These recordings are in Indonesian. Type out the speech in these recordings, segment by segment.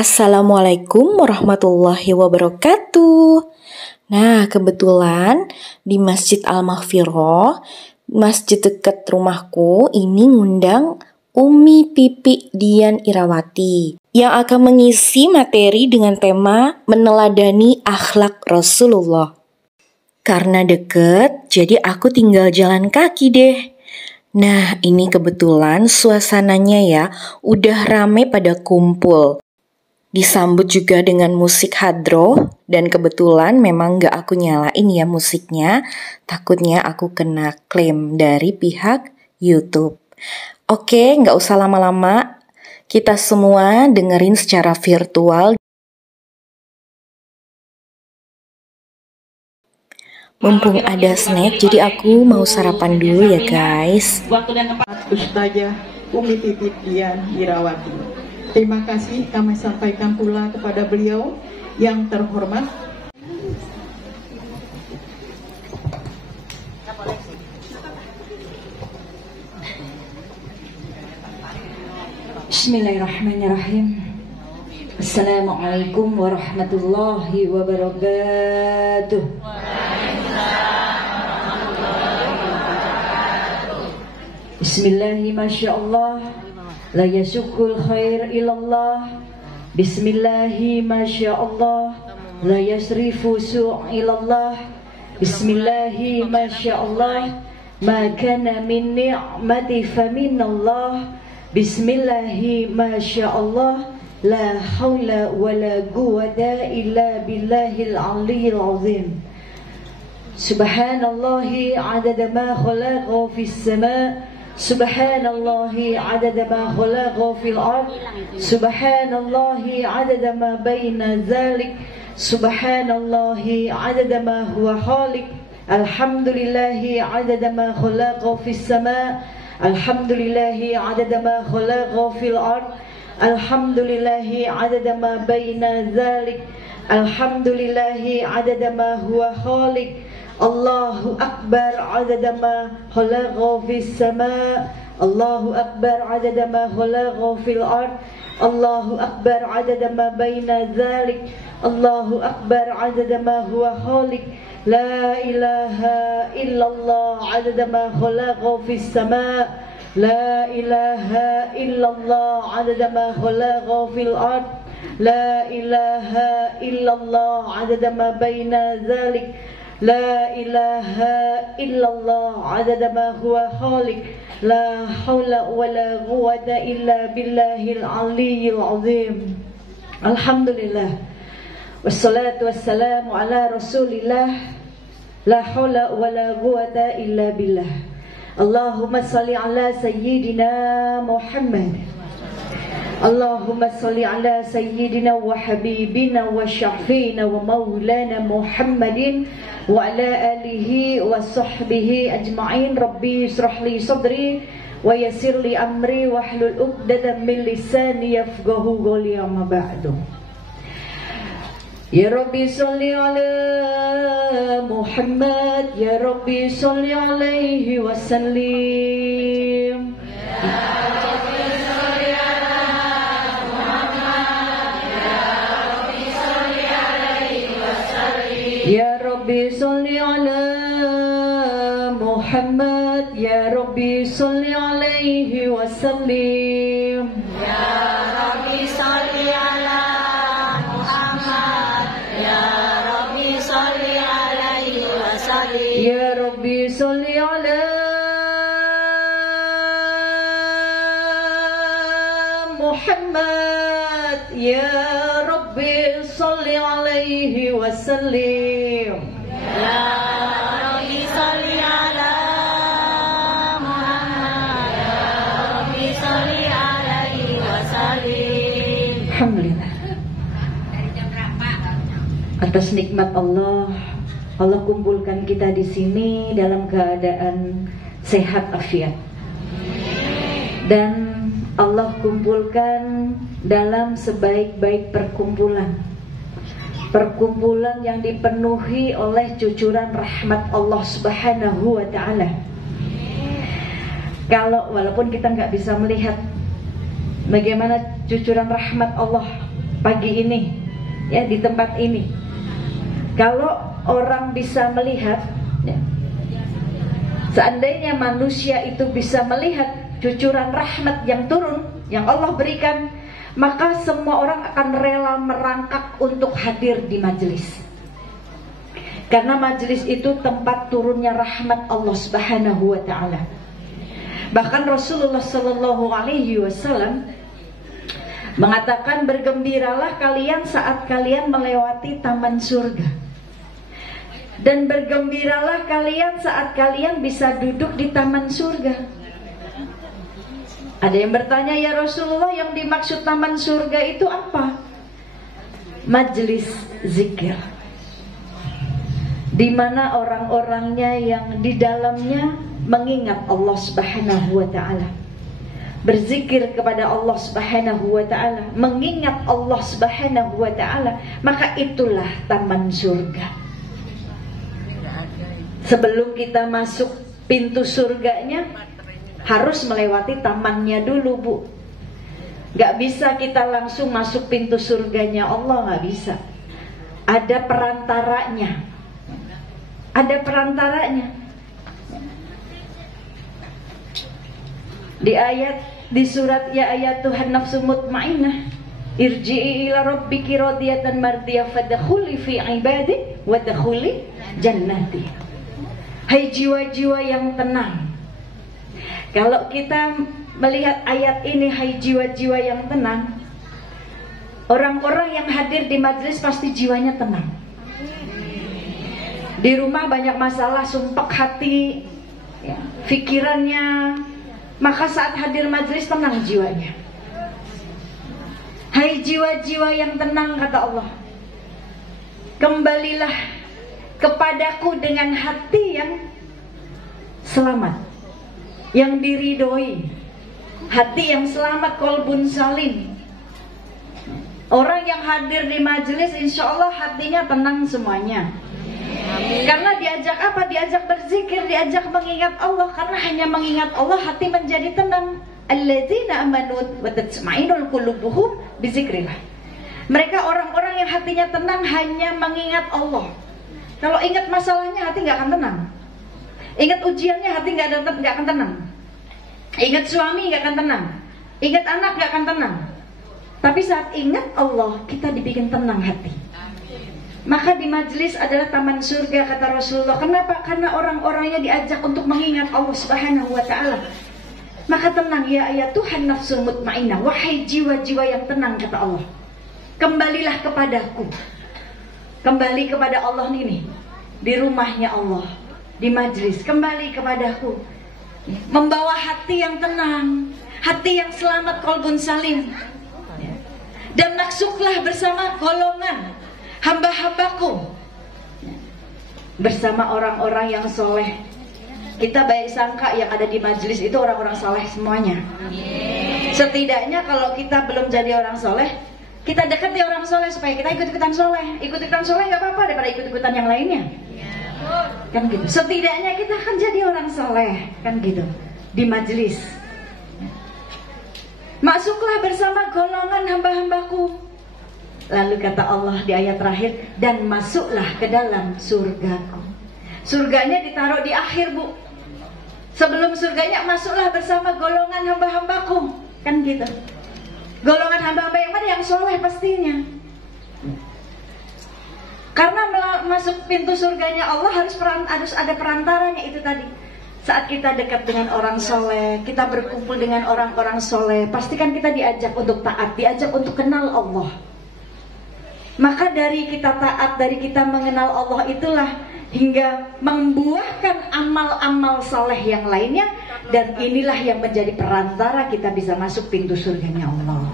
Assalamualaikum warahmatullahi wabarakatuh. Nah, kebetulan di Masjid Al-Maghfirah, masjid dekat rumahku, ini ngundang Umi Pipi Dian Irawati yang akan mengisi materi dengan tema meneladani akhlak Rasulullah. Karena deket, jadi aku tinggal jalan kaki deh. Nah, ini kebetulan suasananya ya, udah rame pada kumpul. Disambut juga dengan musik hadroh, dan kebetulan memang gak aku nyalain ya musiknya, takutnya aku kena klaim dari pihak YouTube. Oke, gak usah lama-lama, kita semua dengerin secara virtual. Mumpung ada snack, jadi aku mau sarapan dulu ya guys. Waktu dan tempat Ustazah Umi Pipi Dian Irawati. Terima kasih kami sampaikan pula kepada beliau yang terhormat. Bismillahirrahmanirrahim. Assalamualaikum warahmatullahi wabarakatuh. Bismillahi masyaallah. La yasukul khair ilallah. Bismillahi masyaallah. La yasrifu su' ilallah. Bismillahi masyaallah. Ma kana min ni'mati faminallah. Bismillahi masyaallah. La hawla wa la quwwata illa billahil aliyyil azim. Subhanallahi adada ma khalaqa fis sama'. Subhanallahi adada ma khalaqa fil ard. Subhanallahi adada ma baina dzalik. Subhanallahi adada ma huwa khaliq. Alhamdulillahi adada ma khalaqa fis sama'. Alhamdulillahi adada ma khalaqa fil ard. Alhamdulillahi adada ma baina dzalik. Alhamdulillahi adada ma huwa khaliq. Allahu Akbar adada ma khalaqa fis sama'. Allahu Akbar adada ma khalaqa fil ard. Allahu Akbar adada ma baina dzalik. Allahu Akbar adada ma huwa khaliq. La ilaha illallah adada ma khalaqa fis sama'. La ilaha illallah adada ma khalaqa fil ard. La ilaha illallah adada ma baina dzalik. La ilaha illallah adada ma huwa khaliq. La hawla wa la quwwata illa billahil aliyyil azim. Alhamdulillah. Wassalatu wassalamu ala rasulillah. La hawla wa la quwwata illa billah. Allahumma salli ala sayyidina Muhammad. Allahumma salli ala sayyidina wa habibina wa syafiina wa maulana Muhammadin wa ala alihi wa sahbihi ajma'in. Rabbi israh li sadri wa yassir li amri wa hlul 'uqdatam min lisani yafqahu qawli, amma ba'du. Ya Rabbi salli ala Muhammad, ya Rabbi salli alaihi wa sallim. Ya Rabbi salli ala Muhammad, ya Rabbi salli alaihi wa sallim. Ya Rabbi salli ala Muhammad, ya Rabbi salli alaihi wa sallim. Ya Rabbi salli ala Muhammad, ya Rabbi salli alaihi wa sallim. Ya Rabbi salli ala Muhammad, ya Rabbi salli alaihi wa sallim. Alhamdulillah. Atas nikmat Allah, Allah kumpulkan kita di sini dalam keadaan sehat afiat. Dan Allah kumpulkan dalam sebaik-baik perkumpulan. Perkumpulan yang dipenuhi oleh cucuran rahmat Allah Subhanahu wa ta'ala. Kalau walaupun kita nggak bisa melihat bagaimana cucuran rahmat Allah pagi ini, ya, di tempat ini. Kalau orang bisa melihat, ya, seandainya manusia itu bisa melihat cucuran rahmat yang turun, yang Allah berikan, maka semua orang akan rela merangkak untuk hadir di majelis. Karena majelis itu tempat turunnya rahmat Allah Subhanahu wa ta'ala. Bahkan Rasulullah Sallallahu Alaihi Wasallam mengatakan, bergembiralah kalian saat kalian melewati taman surga, dan bergembiralah kalian saat kalian bisa duduk di taman surga. Ada yang bertanya, ya Rasulullah, yang dimaksud taman surga itu apa? Majelis zikir, di mana orang-orangnya yang di dalamnya mengingat Allah Subhanahu wa ta'ala, berzikir kepada Allah Subhanahu wa ta'ala, mengingat Allah Subhanahu wa ta'ala, maka itulah taman surga. Sebelum kita masuk pintu surganya, harus melewati tamannya dulu, Bu. Gak bisa kita langsung masuk pintu surganya Allah, gak bisa. Ada perantaranya. Ada perantaranya. Di surat ya ayatuhan nafsu mutmainnah, irji'i ila rabbiki radiyatan mardiyah fadkhuli fi ibadi wa dkhuli jannati. Hai jiwa-jiwa yang tenang. Kalau kita melihat ayat ini, hai jiwa-jiwa yang tenang, orang-orang yang hadir di majelis pasti jiwanya tenang. Di rumah banyak masalah, sumpek hati, ya, pikirannya, maka saat hadir majelis tenang jiwanya. Hai jiwa-jiwa yang tenang, kata Allah, kembalilah kepadaku dengan hati yang selamat, yang diridhoi, hati yang selamat, qalbun salim. Orang yang hadir di majelis insya Allah hatinya tenang semuanya. Karena diajak apa? Diajak berzikir, diajak mengingat Allah. Karena hanya mengingat Allah hati menjadi tenang. Alladzina amanu wa tatma'innul qulubuhum bizikrillah. Mereka orang-orang yang hatinya tenang hanya mengingat Allah. Kalau ingat masalahnya hati nggak akan tenang. Ingat ujiannya hati nggak akan tenang. Ingat suami nggak akan tenang. Ingat anak nggak akan tenang. Tapi saat ingat Allah, kita dibikin tenang hati. Maka di majelis adalah taman surga, kata Rasulullah. Kenapa? Karena orang-orangnya diajak untuk mengingat Allah Subhanahu wa ta'ala. Maka tenang, ya Tuhan nafsul mutmainnah, wahai jiwa-jiwa yang tenang, kata Allah, kembalilah kepadaku. Kembali kepada Allah ini, di rumahnya Allah, di majelis, kembali kepadaku, membawa hati yang tenang, hati yang selamat, qalbun salim. Dan masuklah bersama golongan hamba-hambaku, bersama orang-orang yang soleh. Kita baik sangka yang ada di majelis itu orang-orang soleh semuanya. Setidaknya kalau kita belum jadi orang soleh, kita dekati orang soleh supaya kita ikut-ikutan soleh. Ikut-ikutan soleh gak apa-apa daripada ikut-ikutan yang lainnya, kan gitu. Setidaknya kita akan jadi orang soleh, kan gitu, di majelis. Masuklah bersama golongan hamba-hambaku. Lalu kata Allah di ayat terakhir, dan masuklah ke dalam surgaku. Surganya ditaruh di akhir, Bu. Sebelum surganya, masuklah bersama golongan hamba-hambaku, kan gitu. Golongan hamba-hamba yang mana? Yang soleh pastinya. Karena masuk pintu surganya Allah harus ada perantaranya itu tadi. Saat kita dekat dengan orang soleh, kita berkumpul dengan orang-orang soleh, pastikan kita diajak untuk taat, diajak untuk kenal Allah. Maka dari kita taat, dari kita mengenal Allah itulah hingga membuahkan amal-amal saleh yang lainnya. Dan inilah yang menjadi perantara kita bisa masuk pintu surganya Allah.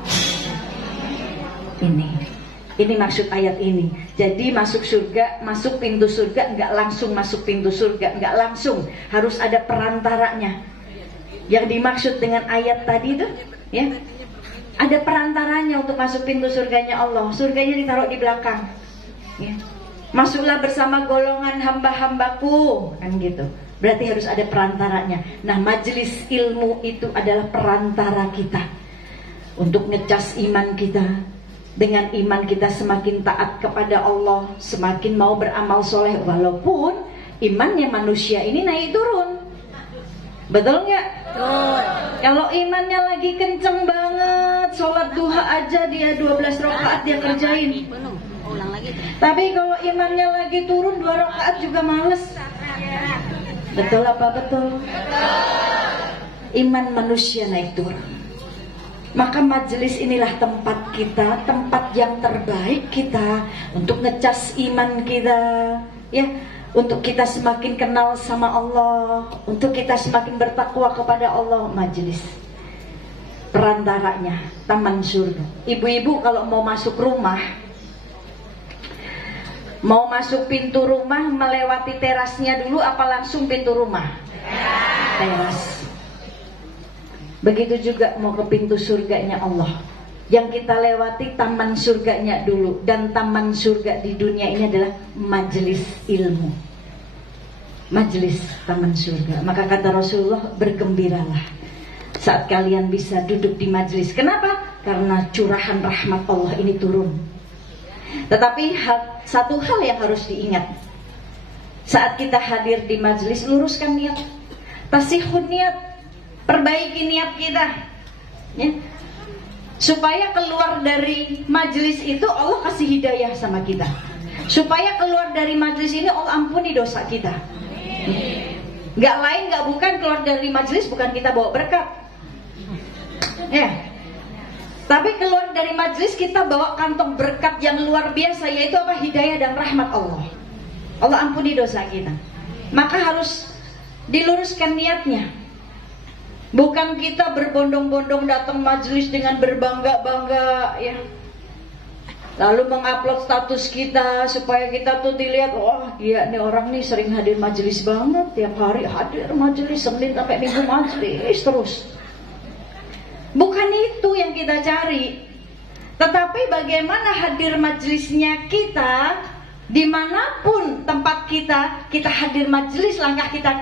Ini maksud ayat ini. Jadi masuk surga, masuk pintu surga, enggak langsung masuk pintu surga, enggak langsung, harus ada perantaranya. Yang dimaksud dengan ayat tadi itu, ya, ada perantaranya untuk masuk pintu surganya Allah. Surganya ditaruh di belakang, ya. Masuklah bersama golongan hamba-hambaku, kan gitu. Berarti harus ada perantaranya. Nah, majelis ilmu itu adalah perantara kita untuk ngecas iman kita, Dengan iman kita semakin taat kepada Allah, semakin mau beramal soleh. Walaupun imannya manusia ini naik turun. Betul nggak? Kalau imannya lagi kenceng banget, sholat duha aja dia 12 rakaat dia kerjain. Tapi kalau imannya lagi turun 2 rakaat juga males. Betul apa betul? Iman manusia naik turun. Maka majelis inilah tempat kita, tempat yang terbaik kita untuk ngecas iman kita, ya, untuk kita semakin kenal sama Allah, untuk kita semakin bertakwa kepada Allah. Majelis perantaranya taman surga. Ibu-ibu kalau mau masuk rumah, mau masuk pintu rumah, melewati terasnya dulu apa langsung pintu rumah? Teras. Begitu juga mau ke pintu surganya Allah, yang kita lewati taman surganya dulu. Dan taman surga di dunia ini adalah majelis ilmu, majelis taman surga. Maka kata Rasulullah, bergembiralah saat kalian bisa duduk di majelis. Kenapa? Karena curahan rahmat Allah ini turun. Tetapi satu hal yang harus diingat, saat kita hadir di majelis, luruskan niat, tasihun niat, perbaiki niat kita, ya, supaya keluar dari majelis itu Allah kasih hidayah sama kita, supaya keluar dari majelis ini Allah ampuni dosa kita. Gak lain gak bukan, keluar dari majelis bukan kita bawa berkat, ya, tapi keluar dari majelis kita bawa kantong berkat yang luar biasa, yaitu apa? Hidayah dan rahmat Allah. Allah ampuni dosa kita. Maka harus diluruskan niatnya. Bukan kita berbondong-bondong datang majelis dengan berbangga-bangga, ya, lalu mengupload status kita supaya kita tuh dilihat, wah iya nih orang nih sering hadir majelis banget, tiap hari hadir majelis, Senin sampai Minggu majelis terus. Bukan itu yang kita cari, tetapi bagaimana hadir majelisnya kita, dimanapun tempat kita hadir majelis, langkah kita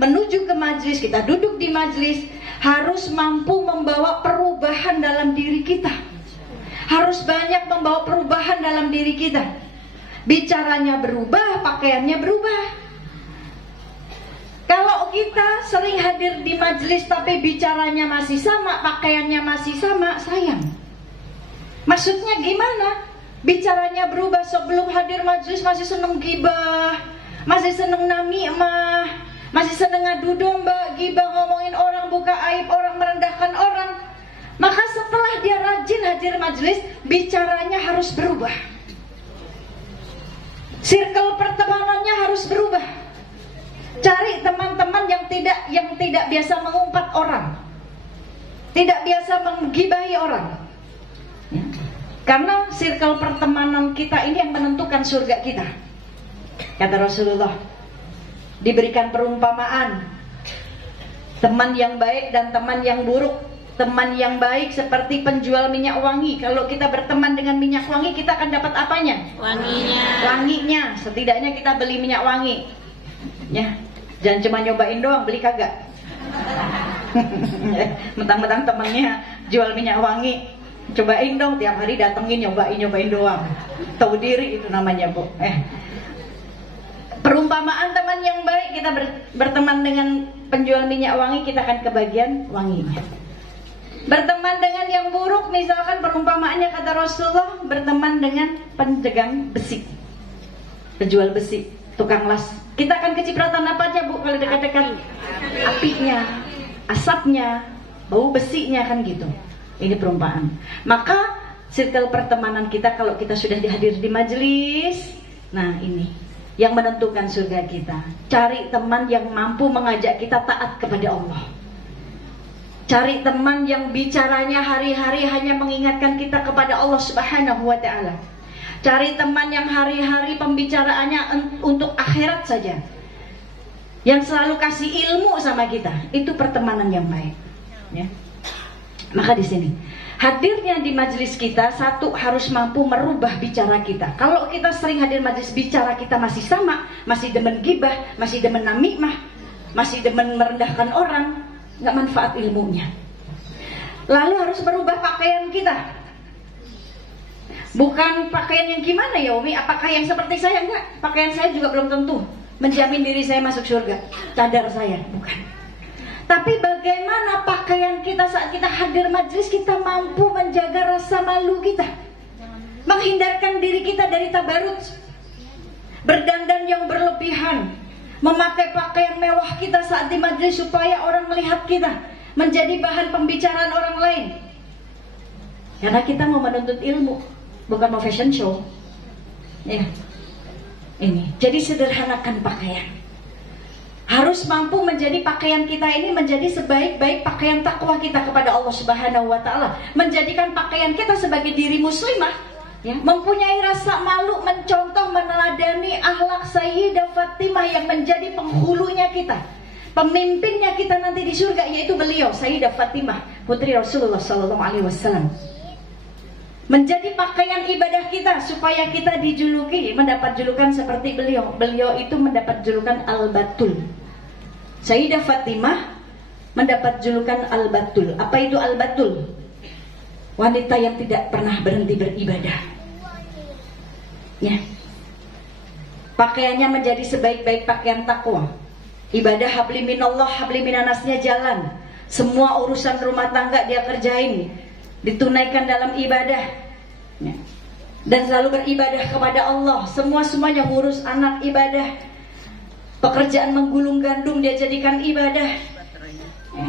menuju ke majelis, kita duduk di majelis, harus mampu membawa perubahan dalam diri kita. Harus banyak membawa perubahan dalam diri kita. Bicaranya berubah, pakaiannya berubah. Kalau kita sering hadir di majelis tapi bicaranya masih sama, pakaiannya masih sama, sayang. Maksudnya gimana? Bicaranya berubah, sebelum hadir majelis masih seneng gibah, masih seneng namimah, masih seneng ngadu domba, gibah, ngomongin orang, buka aib orang, merendahkan orang. Maka setelah dia rajin hadir majelis, bicaranya harus berubah. Circle pertemanannya harus berubah. Cari teman-teman yang tidak biasa mengumpat orang, tidak biasa menggibahi orang, ya. Karena circle pertemanan kita ini yang menentukan surga kita. Kata Rasulullah, diberikan perumpamaan, teman yang baik dan teman yang buruk. Teman yang baik seperti penjual minyak wangi. Kalau kita berteman dengan minyak wangi, kita akan dapat apanya? Wanginya. Setidaknya kita beli minyak wangi, ya. Jangan cuma nyobain doang, beli kagak. Mentang-mentang temannya jual minyak wangi, cobain dong, tiap hari datengin, nyobain doang. Tahu diri itu namanya, Bu. Perumpamaan teman yang baik, kita berteman dengan penjual minyak wangi, kita akan kebagian wanginya. Berteman dengan yang buruk, misalkan perumpamaannya kata Rasulullah, berteman dengan penjegang besi, penjual besi, tukang las. Kita akan kecipratan apa aja, Bu, kalau dekat-dekat? Apinya, asapnya, bau besinya, kan gitu. Ini perumpamaan. Maka circle pertemanan kita kalau kita sudah dihadir di majelis, nah ini yang menentukan surga kita. Cari teman yang mampu mengajak kita taat kepada Allah. Cari teman yang bicaranya hari-hari hanya mengingatkan kita kepada Allah Subhanahu wa ta'ala. Cari teman yang hari-hari pembicaraannya untuk akhirat saja, yang selalu kasih ilmu sama kita. Itu pertemanan yang baik, ya. Maka di sini hadirnya di majelis kita, satu, harus mampu merubah bicara kita. Kalau kita sering hadir majelis, bicara kita masih sama, masih demen gibah, masih demen namimah, masih demen merendahkan orang, nggak manfaat ilmunya. Lalu harus merubah pakaian kita. Bukan pakaian yang gimana ya Umi, apakah yang seperti saya? Enggak, pakaian saya juga belum tentu menjamin diri saya masuk surga. Cadar saya, bukan. Tapi bagaimana pakaian kita saat kita hadir majelis, kita mampu menjaga rasa malu kita, menghindarkan diri kita dari tabarut, berdandan yang berlebihan, memakai pakaian mewah kita saat di majelis supaya orang melihat kita, menjadi bahan pembicaraan orang lain. Karena kita mau menuntut ilmu, bukan mau fashion show. Ya. Ini. Jadi sederhanakan pakaian. Harus mampu menjadi pakaian kita ini menjadi sebaik-baik pakaian takwa kita kepada Allah Subhanahu wa taala. Menjadikan pakaian kita sebagai diri muslimah, ya, mempunyai rasa malu, mencontoh, meneladani akhlak Sayyidah Fatimah yang menjadi penghulunya kita, pemimpinnya kita nanti di surga, yaitu beliau Sayyidah Fatimah, putri Rasulullah sallallahu alaihi wasallam. Menjadi pakaian ibadah kita supaya kita dijuluki, mendapat julukan seperti beliau. Beliau itu mendapat julukan Al-Batul. Sayyidah Fatimah mendapat julukan Al-Batul. Apa itu Al-Batul? Wanita yang tidak pernah berhenti beribadah. Ya. Pakaiannya menjadi sebaik-baik pakaian takwa. Ibadah habli minallah, habli minanasnya jalan. Semua urusan rumah tangga dia kerjain, ditunaikan dalam ibadah, ya. Dan selalu beribadah kepada Allah. Semuanya ngurus anak ibadah, pekerjaan menggulung gandum dia jadikan ibadah, ya.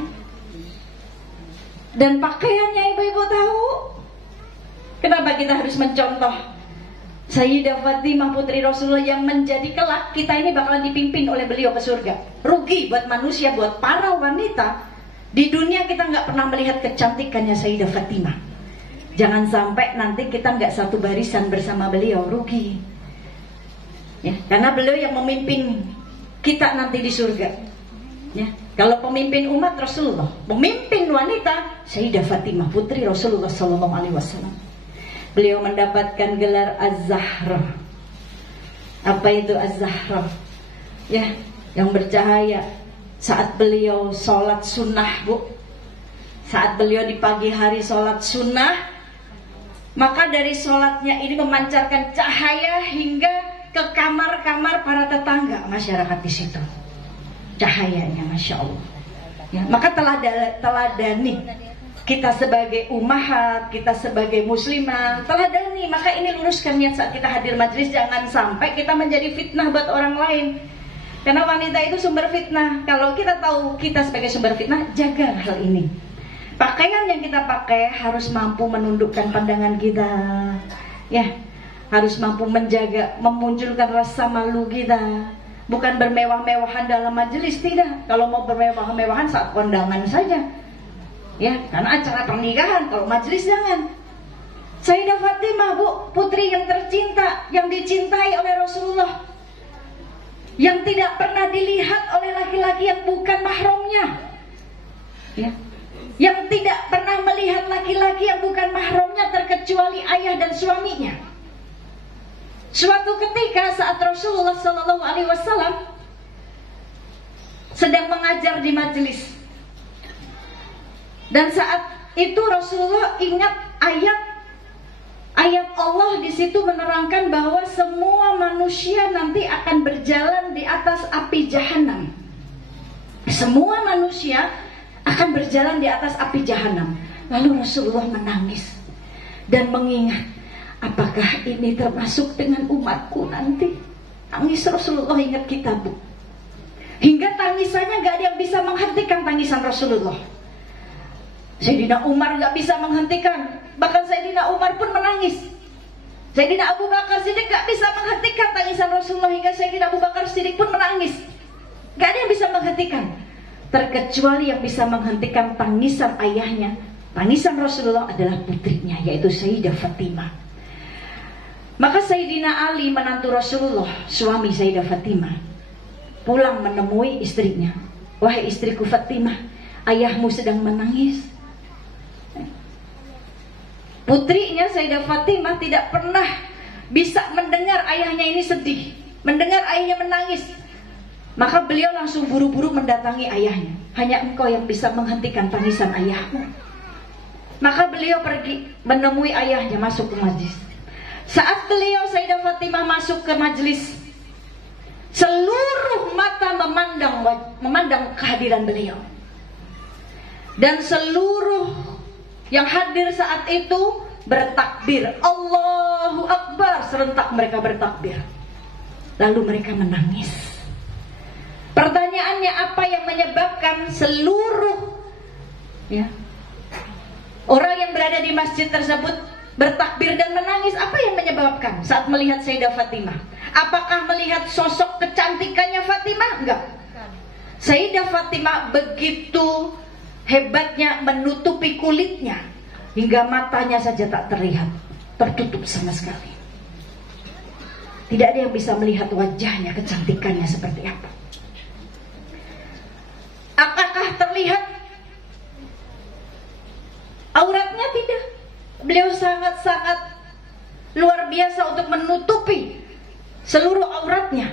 Dan pakaiannya ibu-ibu tahu. Kenapa kita harus mencontoh Sayyidah Fatimah putri Rasulullah yang menjadi kelak kita ini bakalan dipimpin oleh beliau ke surga. Rugi buat manusia, buat para wanita. Di dunia kita nggak pernah melihat kecantikannya Sayyidah Fatimah. Jangan sampai nanti kita nggak satu barisan bersama beliau, rugi. Ya, karena beliau yang memimpin kita nanti di surga. Ya, kalau pemimpin umat Rasulullah, pemimpin wanita Sayyidah Fatimah putri Rasulullah Sallallahu Alaihi Wasallam. Beliau mendapatkan gelar Az-Zahra. Apa itu Az-Zahra? Ya, yang bercahaya. Saat beliau sholat sunnah, Bu, saat beliau di pagi hari sholat sunnah, maka dari sholatnya ini memancarkan cahaya hingga ke kamar-kamar para tetangga masyarakat di situ. Cahayanya, masya Allah. Ya, maka teladani kita sebagai ummahat, kita sebagai muslimah, teladani. Maka ini luruskan niat saat kita hadir majelis, jangan sampai kita menjadi fitnah buat orang lain. Karena wanita itu sumber fitnah. Kalau kita tahu kita sebagai sumber fitnah, jaga hal ini. Pakaian yang kita pakai harus mampu menundukkan pandangan kita, ya, harus mampu menjaga, memunculkan rasa malu kita. Bukan bermewah-mewahan dalam majelis, tidak. Kalau mau bermewah-mewahan saat kondangan saja, ya, karena acara pernikahan. Kalau majelis jangan. Sayyidah Fatimah, Bu, putri yang tercinta, yang dicintai oleh Rasulullah, yang tidak pernah dilihat oleh laki-laki yang bukan mahramnya, ya, yang tidak pernah melihat laki-laki yang bukan mahramnya terkecuali ayah dan suaminya. Suatu ketika saat Rasulullah Sallallahu Alaihi Wasallam sedang mengajar di majelis, dan saat itu Rasulullah ingat ayat Allah di situ menerangkan bahwa semua manusia nanti akan berjalan di atas api jahanam. Semua manusia akan berjalan di atas api jahanam. Lalu Rasulullah menangis dan mengingat, apakah ini termasuk dengan umatku nanti? Tangis Rasulullah, ingat kita, Bu. Hingga tangisannya gak ada yang bisa menghentikan tangisan Rasulullah. Sayyidina Umar gak bisa menghentikan. Bahkan Sayyidina Umar pun menangis. Sayyidina Abu Bakar Siddiq gak bisa menghentikan tangisan Rasulullah. Hingga Sayyidina Abu Bakar Siddiq pun menangis. Gak ada yang bisa menghentikan, terkecuali yang bisa menghentikan tangisan ayahnya. Tangisan Rasulullah adalah putrinya, yaitu Sayyidah Fatimah. Maka Sayyidina Ali, menantu Rasulullah, suami Sayyidah Fatimah, pulang menemui istrinya. Wahai istriku Fatimah, ayahmu sedang menangis. Putrinya Sayyidah Fatimah tidak pernah bisa mendengar ayahnya ini sedih, mendengar ayahnya menangis. Maka beliau langsung buru-buru mendatangi ayahnya. Hanya engkau yang bisa menghentikan tangisan ayahmu. Maka beliau pergi menemui ayahnya, masuk ke majlis. Saat beliau Sayyidah Fatimah masuk ke majelis, seluruh mata memandang kehadiran beliau. Dan seluruh yang hadir saat itu bertakbir, Allahu Akbar, serentak mereka bertakbir. Lalu mereka menangis. Pertanyaannya, apa yang menyebabkan seluruh orang yang berada di masjid tersebut bertakbir dan menangis? Apa yang menyebabkan saat melihat Sayyidah Fatimah? Apakah melihat sosok kecantikannya Fatimah? Enggak. Sayyidah Fatimah begitu hebatnya menutupi kulitnya hingga matanya saja tak terlihat, tertutup sama sekali. Tidak ada yang bisa melihat wajahnya, kecantikannya seperti apa. Apakah terlihat auratnya? Tidak. Beliau sangat-sangat luar biasa untuk menutupi seluruh auratnya.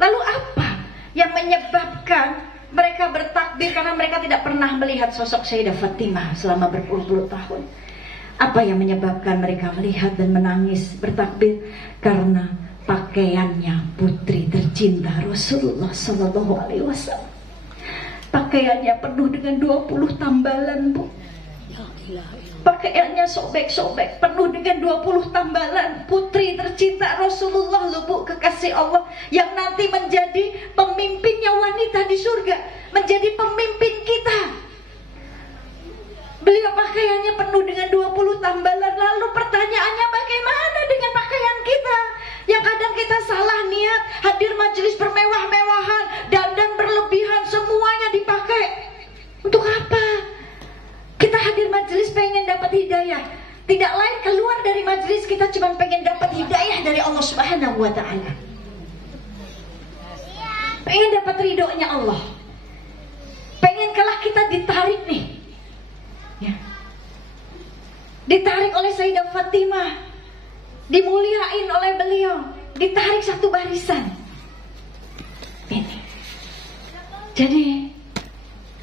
Lalu apa yang menyebabkan mereka bertakbir? Karena mereka tidak pernah melihat sosok Sayyidah Fatimah selama berpuluh-puluh tahun. Apa yang menyebabkan mereka melihat dan menangis bertakbir? Karena pakaiannya putri tercinta Rasulullah SAW. Pakaiannya penuh dengan 20 tambalan, Bu. Pakaiannya sobek-sobek, penuh dengan 20 tambalan. Putri tercinta Rasulullah, Bu, kekasih Allah, yang nanti menjadi pemimpinnya wanita di surga, menjadi pemimpin kita. Beliau pakaiannya penuh dengan 20 tambalan. Lalu pertanyaannya, bagaimana dengan pakaian kita? Yang kadang kita salah niat, hadir majelis bermewah-mewahan, dandan berlebihan, semuanya dipakai. Untuk apa? Kita hadir majelis pengen dapat hidayah. Tidak lain keluar dari majelis kita cuma pengen dapat hidayah dari Allah Subhanahu wa ta'ala. Pengen dapat ridhonya Allah. Pengen kalah kita ditarik nih. Ya. Ditarik oleh Sayyidah Fatimah, dimuliain oleh beliau, ditarik satu barisan. Ini. Jadi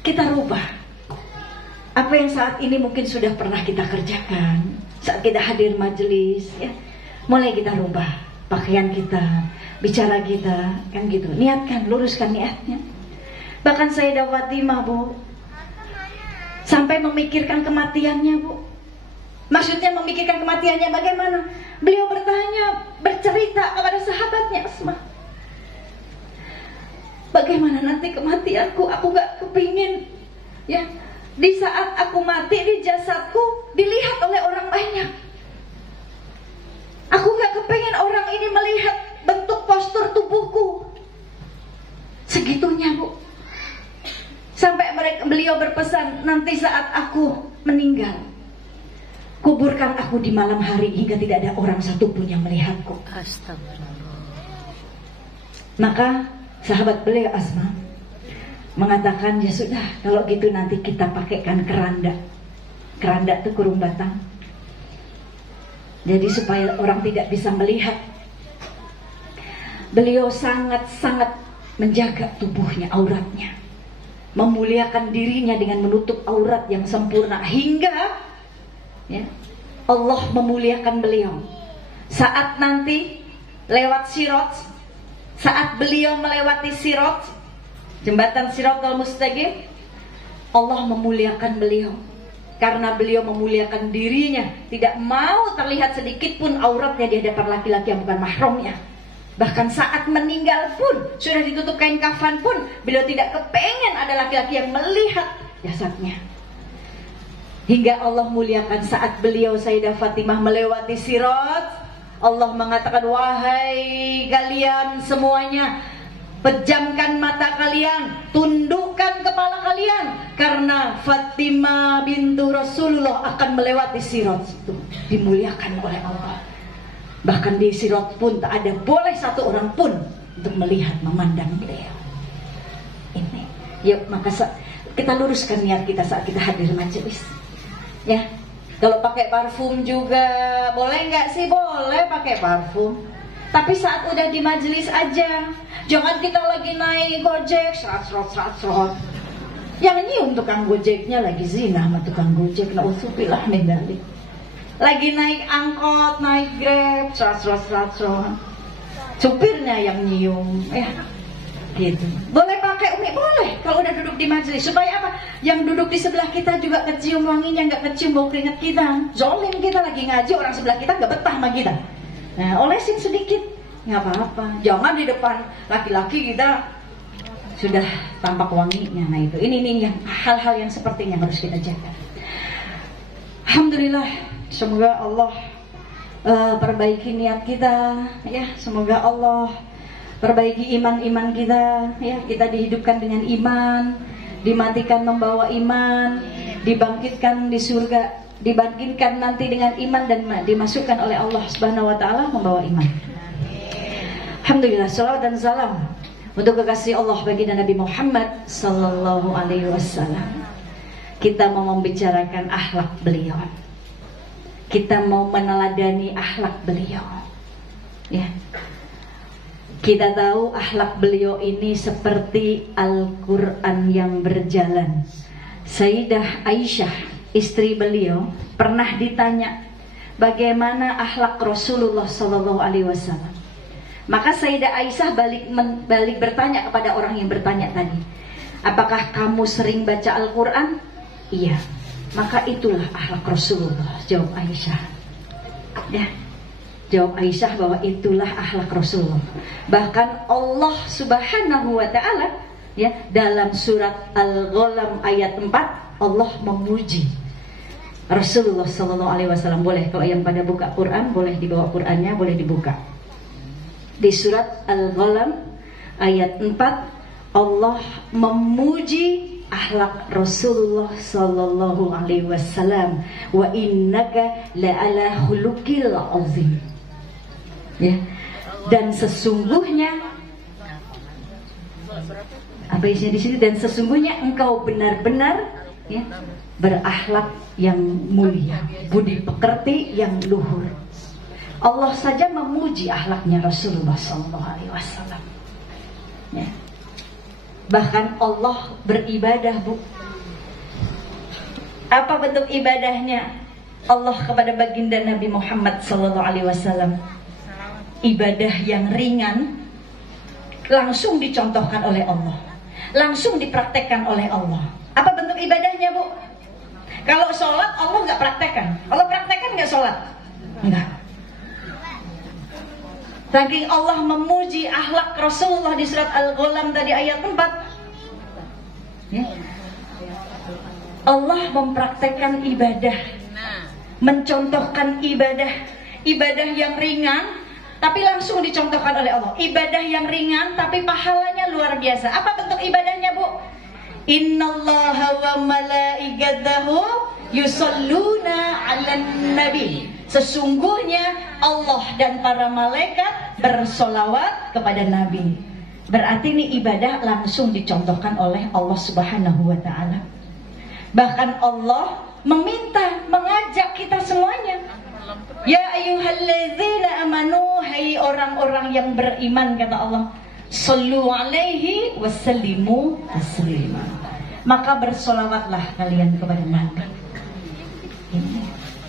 kita rubah apa yang saat ini mungkin sudah pernah kita kerjakan saat kita hadir majelis, ya. Mulai kita rubah pakaian kita, bicara kita, kan gitu. Niatkan, luruskan niatnya. Bahkan Sayyidah Fatimah, Bu, sampai memikirkan kematiannya, Bu. Maksudnya memikirkan kematiannya bagaimana? Beliau bertanya, bercerita kepada sahabatnya Asma, bagaimana nanti kematianku? Aku gak kepingin, ya, di saat aku mati, di jasadku dilihat oleh orang banyak. Aku gak kepengen orang ini melihat bentuk postur tubuhku. Segitunya, Bu. Sampai beliau berpesan, nanti saat aku meninggal, kuburkan aku di malam hari hingga tidak ada orang satupun yang melihatku. Astagfirullah. Maka sahabat beliau Asma mengatakan, ya sudah, kalau gitu nanti kita pakaikan keranda. Keranda itu kurung batang. Jadi supaya orang tidak bisa melihat. Beliau sangat-sangat menjaga tubuhnya, auratnya, memuliakan dirinya dengan menutup aurat yang sempurna, hingga, ya, Allah memuliakan beliau. Saat nanti lewat Sirat, saat beliau melewati Sirat, jembatan Siratal Mustaqim, Allah memuliakan beliau. Karena beliau memuliakan dirinya, tidak mau terlihat sedikit pun auratnya di hadapan laki-laki yang bukan mahramnya. Bahkan saat meninggal pun, sudah ditutup kain kafan pun, beliau tidak kepengen ada laki-laki yang melihat jasadnya. Hingga Allah muliakan saat beliau Sayyidah Fatimah melewati Sirat, Allah mengatakan, wahai kalian semuanya, pejamkan mata kalian, tundukkan kepala kalian, karena Fatimah bintu Rasulullah akan melewati Sirat itu. Dimuliakan oleh Allah. Bahkan di Sirat pun tak ada boleh satu orang pun untuk melihat, memandang beliau. Ini, yuk, maka kita luruskan niat kita saat kita hadir majelis. Ya, kalau pakai parfum juga boleh nggak sih? Boleh pakai parfum. Tapi saat udah di majelis aja. Jangan kita lagi naik Gojek, serot. Yang nyium tukang Gojeknya lagi zina sama tukang Gojek. Na'udzubillah min dzalik. Lagi naik angkot, naik Grab, lewat serat. Supirnya yang nyium, ya gitu. Boleh pakai Umi, boleh kalau udah duduk di majelis. Supaya apa? Yang duduk di sebelah kita juga kecium wanginya, nggak kecium bau keringat kita. Zolim kita lagi ngaji, orang sebelah kita nggak betah sama kita. Nah, olesin sedikit, nggak apa-apa. Jangan di depan laki-laki kita sudah tampak wanginya. Nah itu, ini yang hal-hal yang sepertinya harus kita jaga. Alhamdulillah, semoga Allah perbaiki niat kita, ya. Semoga Allah perbaiki iman kita, ya. Kita dihidupkan dengan iman, dimatikan membawa iman, dibangkitkan di surga, dibangkitkan nanti dengan iman dan dimasukkan oleh Allah Subhanahu Wa Taala membawa iman. Alhamdulillah, salawat dan salam untuk kekasih Allah baginda Nabi Muhammad Sallallahu Alaihi Wasallam. Kita mau membicarakan akhlak beliau. Kita mau meneladani akhlak beliau, ya. Kita tahu akhlak beliau ini seperti Al-Quran yang berjalan. Sayyidah Aisyah, istri beliau, pernah ditanya bagaimana akhlak Rasulullah Sallallahu Alaihi Wasallam. Maka Sayyidah Aisyah balik bertanya kepada orang yang bertanya tadi, apakah kamu sering baca Al-Quran? Iya. Maka itulah akhlak Rasulullah, jawab Aisyah. Ya, jawab Aisyah bahwa itulah akhlak Rasulullah. Bahkan Allah Subhanahu Wa Taala, ya, dalam surat Al-Ghalam ayat 4, Allah memuji Rasulullah Sallallahu Alaihi Wasallam. Boleh kalau yang pada buka Quran, boleh dibawa Qurannya, boleh dibuka. Di surat Al-Ghalam ayat 4, Allah memuji akhlak Rasulullah Sallallahu Alaihi Wasallam. Wa innaka la'ala khuluqil azim. Ya. Dan sesungguhnya, apa isinya di sini? Dan sesungguhnya engkau benar-benar, ya, berakhlak yang mulia, budi pekerti yang luhur. Allah saja memuji akhlaknya Rasulullah Sallallahu Alaihi Wasallam. Ya. Bahkan Allah beribadah, Bu. Apa bentuk ibadahnya Allah kepada baginda Nabi Muhammad Sallallahu Alaihi Wasallam? Ibadah yang ringan, langsung dicontohkan oleh Allah, langsung dipraktekkan oleh Allah. Apa bentuk ibadahnya, Bu? Kalau sholat Allah nggak praktekkan. Allah praktekkan nggak sholat? Enggak. Saking Allah memuji akhlak Rasulullah di surat Al-Ghalam tadi ayat 4, ya. Allah mempraktekkan ibadah, mencontohkan ibadah yang ringan, tapi langsung dicontohkan oleh Allah. Ibadah yang ringan, tapi pahalanya luar biasa. Apa bentuk ibadahnya, Bu? Innallaha wa malaikatahu yusalluna 'alan nabi. Sesungguhnya Allah dan para malaikat bersolawat kepada Nabi. Berarti ini ibadah langsung dicontohkan oleh Allah Subhanahu Wa Taala. Bahkan Allah meminta, mengajak kita semuanya. Ya ayyuhalladzina amanu, hai orang-orang yang beriman, kata Allah, sallu alaihi wasallimu taslima. Maka bersolawatlah kalian kepada Nabi. Ini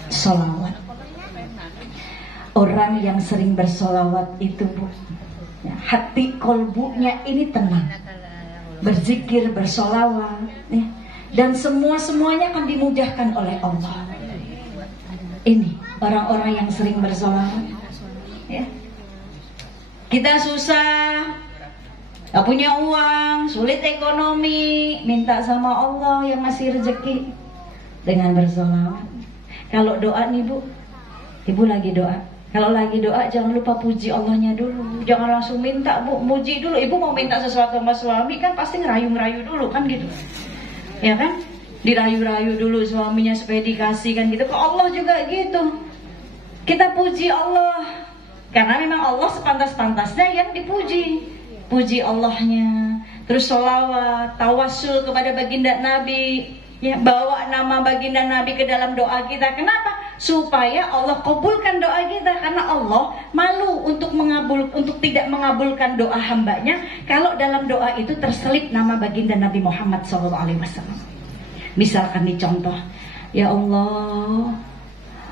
solawat. Orang yang sering bersolawat itu, Bu, ya, hati kolbunya ini tenang, berzikir, bersolawat, ya, dan semuanya akan dimudahkan oleh Allah. Ini orang-orang yang sering bersolawat, ya. Kita susah, gak punya uang, sulit ekonomi, minta sama Allah yang ngasih rezeki dengan bersolawat. Kalau doa nih, Bu, Ibu lagi doa. Kalau lagi doa jangan lupa puji Allahnya dulu. Jangan langsung minta, Bu, muji dulu. Ibu mau minta sesuatu sama suami kan pasti ngerayu-ngerayu dulu kan gitu. Ya kan? Dirayu-rayu dulu suaminya supaya dikasih kan gitu. Ke Allah juga gitu. Kita puji Allah. Karena memang Allah sepantas-pantasnya yang dipuji. Puji Allahnya. Terus sholawat, tawassul kepada baginda Nabi. Ya, bawa nama baginda Nabi ke dalam doa kita. Kenapa? Supaya Allah kabulkan doa kita. Karena Allah malu untuk tidak mengabulkan doa hambanya kalau dalam doa itu terselip nama baginda Nabi Muhammad SAW. Misalkan dicontoh, ya Allah,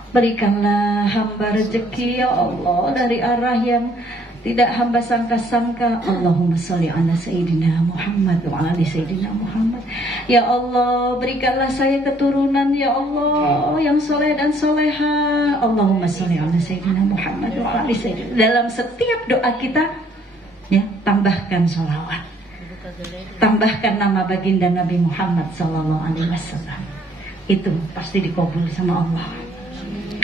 Berikanlah hamba rezeki ya Allah dari arah yang tidak hamba sangka-sangka. Allahumma sholli ala Sayyidina Muhammad wa ala Sayyidina Muhammad. Ya Allah, berikanlah saya keturunan ya Allah yang soleh dan soleha. Allahumma sholli ala Sayyidina Muhammad wa ala Sayyidina. Dalam setiap doa kita, ya, tambahkan sholawat, tambahkan nama baginda Nabi Muhammad sallallahu alaihi wasallam. Itu pasti dikabul sama Allah.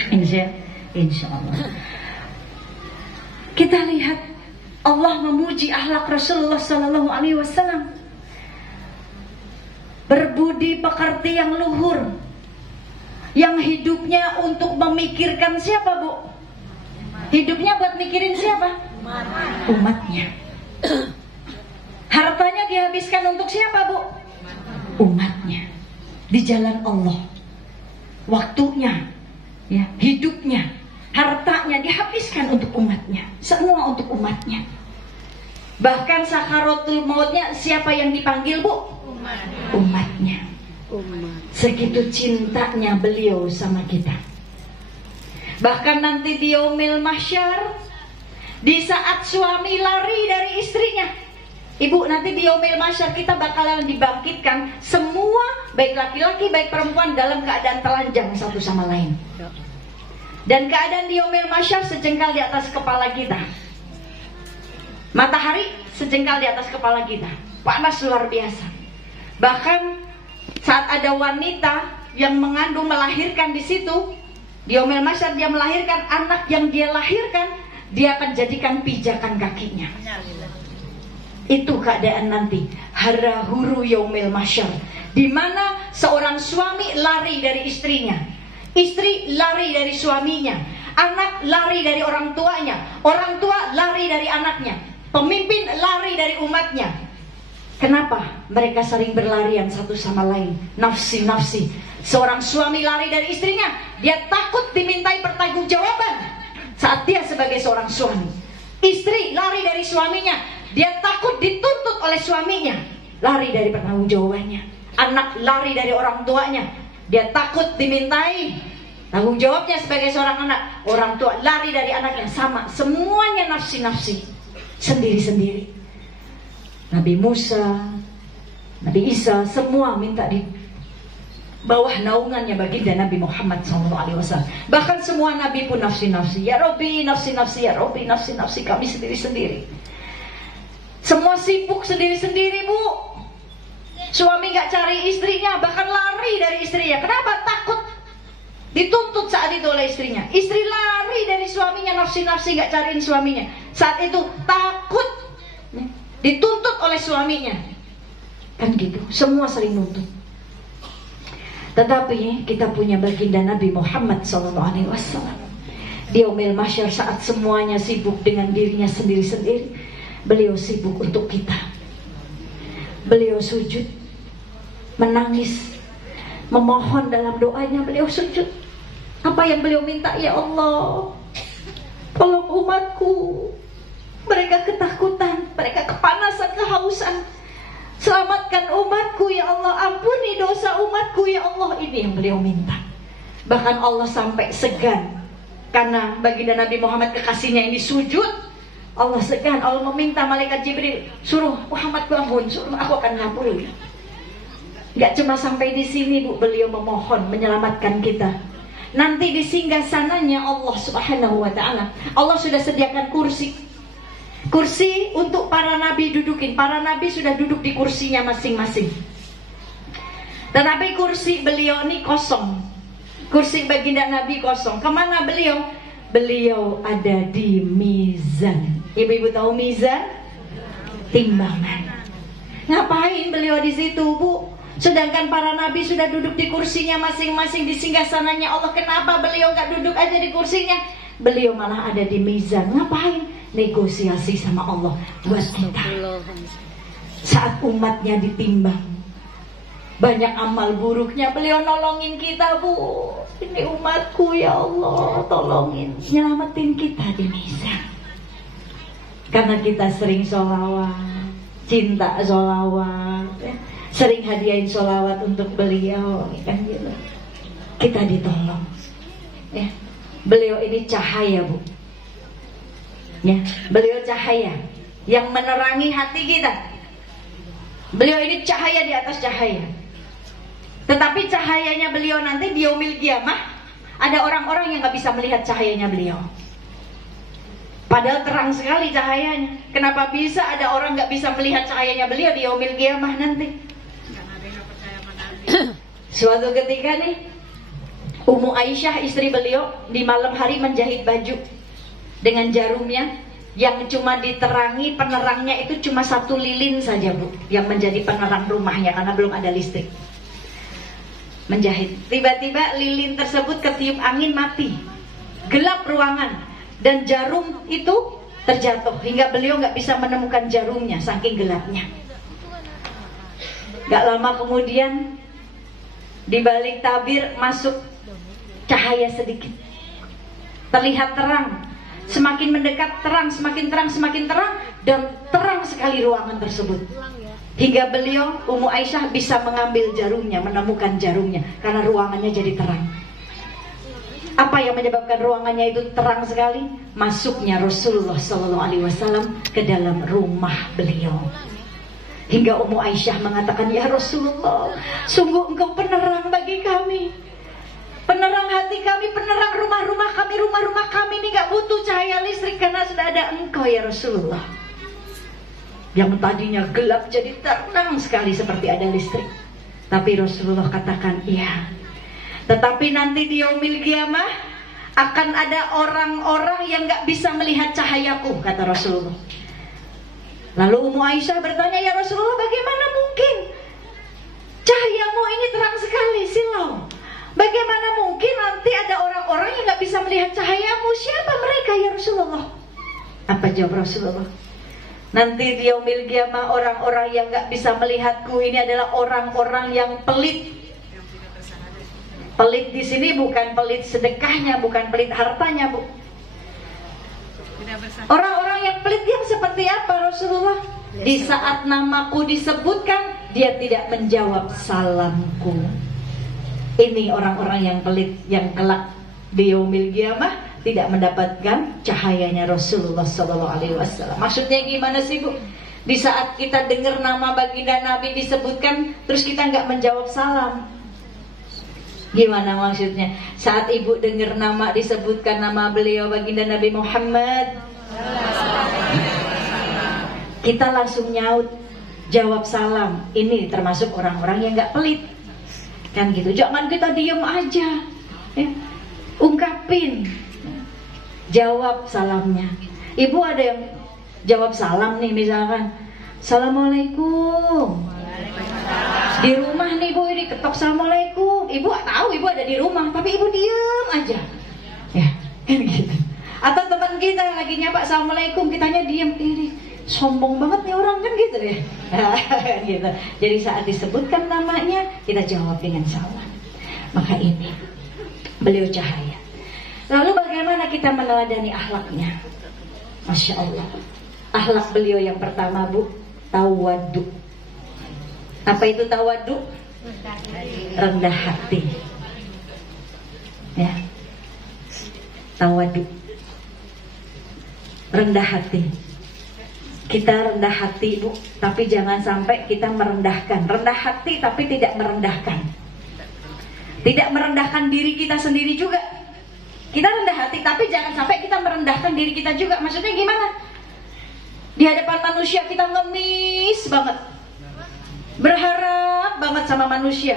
Insya Allah. Kita lihat Allah memuji akhlak Rasulullah sallallahu alaihi wasallam. Berbudi pekerti yang luhur, yang hidupnya untuk memikirkan siapa, Bu? Hidupnya buat mikirin siapa? Umatnya. Hartanya dihabiskan untuk siapa, Bu? Umatnya. Di jalan Allah. Waktunya, ya, hidupnya, hartanya dihabiskan untuk umatnya. Semua untuk umatnya. Bahkan sakaratul mautnya siapa yang dipanggil, Bu? Umatnya. Segitu cintanya beliau sama kita. Bahkan nanti di yaumil mahsyar, di saat suami lari dari istrinya, Ibu, nanti di yaumil mahsyar kita bakalan dibangkitkan semua, baik laki-laki baik perempuan, dalam keadaan telanjang satu sama lain. Dan keadaan di yaumil mahsyar sejengkal di atas kepala kita. Matahari sejengkal di atas kepala kita. Panas luar biasa. Bahkan saat ada wanita yang mengandung melahirkan di situ, di yaumil mahsyar dia melahirkan anak yang dia lahirkan, dia akan jadikan pijakan kakinya. Itu keadaan nanti harahuru yaumil mahsyar, di mana seorang suami lari dari istrinya, istri lari dari suaminya, anak lari dari orang tuanya, orang tua lari dari anaknya, pemimpin lari dari umatnya. Kenapa? Mereka sering berlarian satu sama lain, nafsi-nafsi. Seorang suami lari dari istrinya, dia takut dimintai pertanggungjawaban saat dia sebagai seorang suami. Istri lari dari suaminya, dia takut dituntut oleh suaminya, lari dari pertanggungjawabannya. Anak lari dari orang tuanya, dia takut dimintai tanggung jawabnya sebagai seorang anak. Orang tua lari dari anaknya, sama. Semuanya nafsi-nafsi, sendiri-sendiri. Nabi Musa, Nabi Isa, semua minta di bawah naungannya baginda Nabi Muhammad SAW. Bahkan semua nabi pun nafsi-nafsi. Ya Rabbi, nafsi-nafsi, ya Rabbi, nafsi-nafsi kami sendiri-sendiri. Semua sibuk sendiri-sendiri, Bu. Suami gak cari istrinya, bahkan lari dari istrinya. Kenapa? Takut dituntut saat itu oleh istrinya. Istri lari dari suaminya, nafsi-nafsi gak cariin suaminya. Saat itu takut dituntut oleh suaminya. Kan gitu, semua sering nuntut. Tetapi kita punya baginda Nabi Muhammad SAW. Di yaumil mahsyar saat semuanya sibuk dengan dirinya sendiri-sendiri, beliau sibuk untuk kita. Beliau sujud, menangis, memohon dalam doanya. Beliau sujud. Apa yang beliau minta? Ya Allah, tolong umatku. Mereka ketakutan, mereka kepanasan, kehausan. Selamatkan umatku ya Allah, ampuni dosa umatku ya Allah. Ini yang beliau minta. Bahkan Allah sampai segan karena baginda Nabi Muhammad kekasihnya ini sujud. Allah segan, Allah meminta malaikat Jibril, suruh Muhammad bangun, suruh aku akan ngampuni. Gak cuma sampai di sini, Bu, beliau memohon menyelamatkan kita. Nanti di singgasananya Allah Subhanahu wa taala, Allah sudah sediakan kursi. Kursi untuk para nabi dudukin. Para nabi sudah duduk di kursinya masing-masing. Tetapi kursi beliau ini kosong. Kursi baginda Nabi kosong. Kemana beliau? Beliau ada di mizan. Ibu-ibu tahu mizan? Timbangan. Ngapain beliau di situ, Bu? Sedangkan para nabi sudah duduk di kursinya masing-masing di singgasananya Allah. Kenapa beliau gak duduk aja di kursinya? Beliau malah ada di mizan. Ngapain? Negosiasi sama Allah buat kita. Saat umatnya ditimbang, banyak amal buruknya, beliau nolongin kita, Bu. Ini umatku ya Allah, tolongin, nyelamatin kita di mizan. Karena kita sering sholawat, cinta sholawat, sering hadiahin sholawat untuk beliau, kan gitu. Kita ditolong, ya. Beliau ini cahaya, Bu. Ya, beliau cahaya yang menerangi hati kita. Beliau ini cahaya di atas cahaya. Tetapi cahayanya beliau nanti di yaumil qiyamah, ada orang-orang yang gak bisa melihat cahayanya beliau. Padahal terang sekali cahayanya. Kenapa bisa ada orang gak bisa melihat cahayanya beliau di yaumil qiyamah nanti? Suatu ketika nih, Ummu Aisyah istri beliau di malam hari menjahit baju dengan jarumnya yang cuma diterangi, penerangnya itu cuma 1 lilin saja, Bu, yang menjadi penerang rumahnya karena belum ada listrik. Menjahit, tiba-tiba lilin tersebut ketiup angin mati, gelap ruangan, dan jarum itu terjatuh hingga beliau nggak bisa menemukan jarumnya saking gelapnya. Gak lama kemudian di balik tabir masuk cahaya sedikit, terlihat terang, semakin mendekat terang, semakin terang, semakin terang, dan terang sekali ruangan tersebut. Hingga beliau, Ummu Aisyah, bisa mengambil jarumnya, menemukan jarumnya, karena ruangannya jadi terang. Apa yang menyebabkan ruangannya itu terang sekali? Masuknya Rasulullah SAW ke dalam rumah beliau. Hingga Ummu Aisyah mengatakan, ya Rasulullah, sungguh engkau penerang bagi kami, penerang hati kami, penerang rumah-rumah kami. Rumah-rumah kami ini gak butuh cahaya listrik karena sudah ada engkau ya Rasulullah. Yang tadinya gelap jadi terang sekali seperti ada listrik. Tapi Rasulullah katakan, iya, tetapi nanti di yaumil qiyamah akan ada orang-orang yang gak bisa melihat cahayaku, kata Rasulullah. Lalu Ummu Aisyah bertanya, ya Rasulullah, bagaimana mungkin? Cahayamu ini terang sekali, silau. Bagaimana mungkin nanti ada orang-orang yang gak bisa melihat cahayamu? Siapa mereka ya Rasulullah? Apa jawab Rasulullah? Nanti di yaumil qiyamah orang-orang yang gak bisa melihatku ini adalah orang-orang yang pelit. Pelit di sini bukan pelit sedekahnya, bukan pelit hartanya, Bu. Orang-orang yang pelit yang seperti apa Rasulullah? Di saat namaku disebutkan, dia tidak menjawab salamku. Ini orang-orang yang pelit, yang kelak di yaumil qiyamah tidak mendapatkan cahayanya Rasulullah SAW. Maksudnya gimana sih, Bu? Di saat kita dengar nama baginda Nabi disebutkan, terus kita nggak menjawab salam. Gimana maksudnya? Saat ibu dengar nama disebutkan nama beliau baginda Nabi Muhammad, kita langsung nyaut, jawab salam. Ini termasuk orang-orang yang nggak pelit, kan gitu. Jangan kita diem aja, ya. Ungkapin, jawab salamnya. Ibu ada yang jawab salam nih, misalkan Assalamualaikum. Di rumah nih Bu, ini ketok Assalamualaikum. Ibu tahu ibu ada di rumah, tapi ibu diem aja, ya kan gitu. Atau teman kita lagi nyapa Assalamualaikum, kitanya diem. Ini sombong banget nih orang, kan gitu ya. Gitu. Jadi saat disebutkan namanya, kita jawab dengan salam. Maka ini beliau cahaya. Lalu bagaimana kita meneladani akhlaknya? Masya Allah. Akhlak beliau yang pertama, Bu, tawadu. Apa itu tawadu? Rendah hati. Ya, tawadu, rendah hati. Kita rendah hati, Bu, tapi jangan sampai kita merendahkan. Rendah hati tapi tidak merendahkan. Tidak merendahkan diri kita sendiri juga. Kita rendah hati tapi jangan sampai kita merendahkan diri kita juga. Maksudnya gimana? Di hadapan manusia kita ngemis banget, berharap banget sama manusia,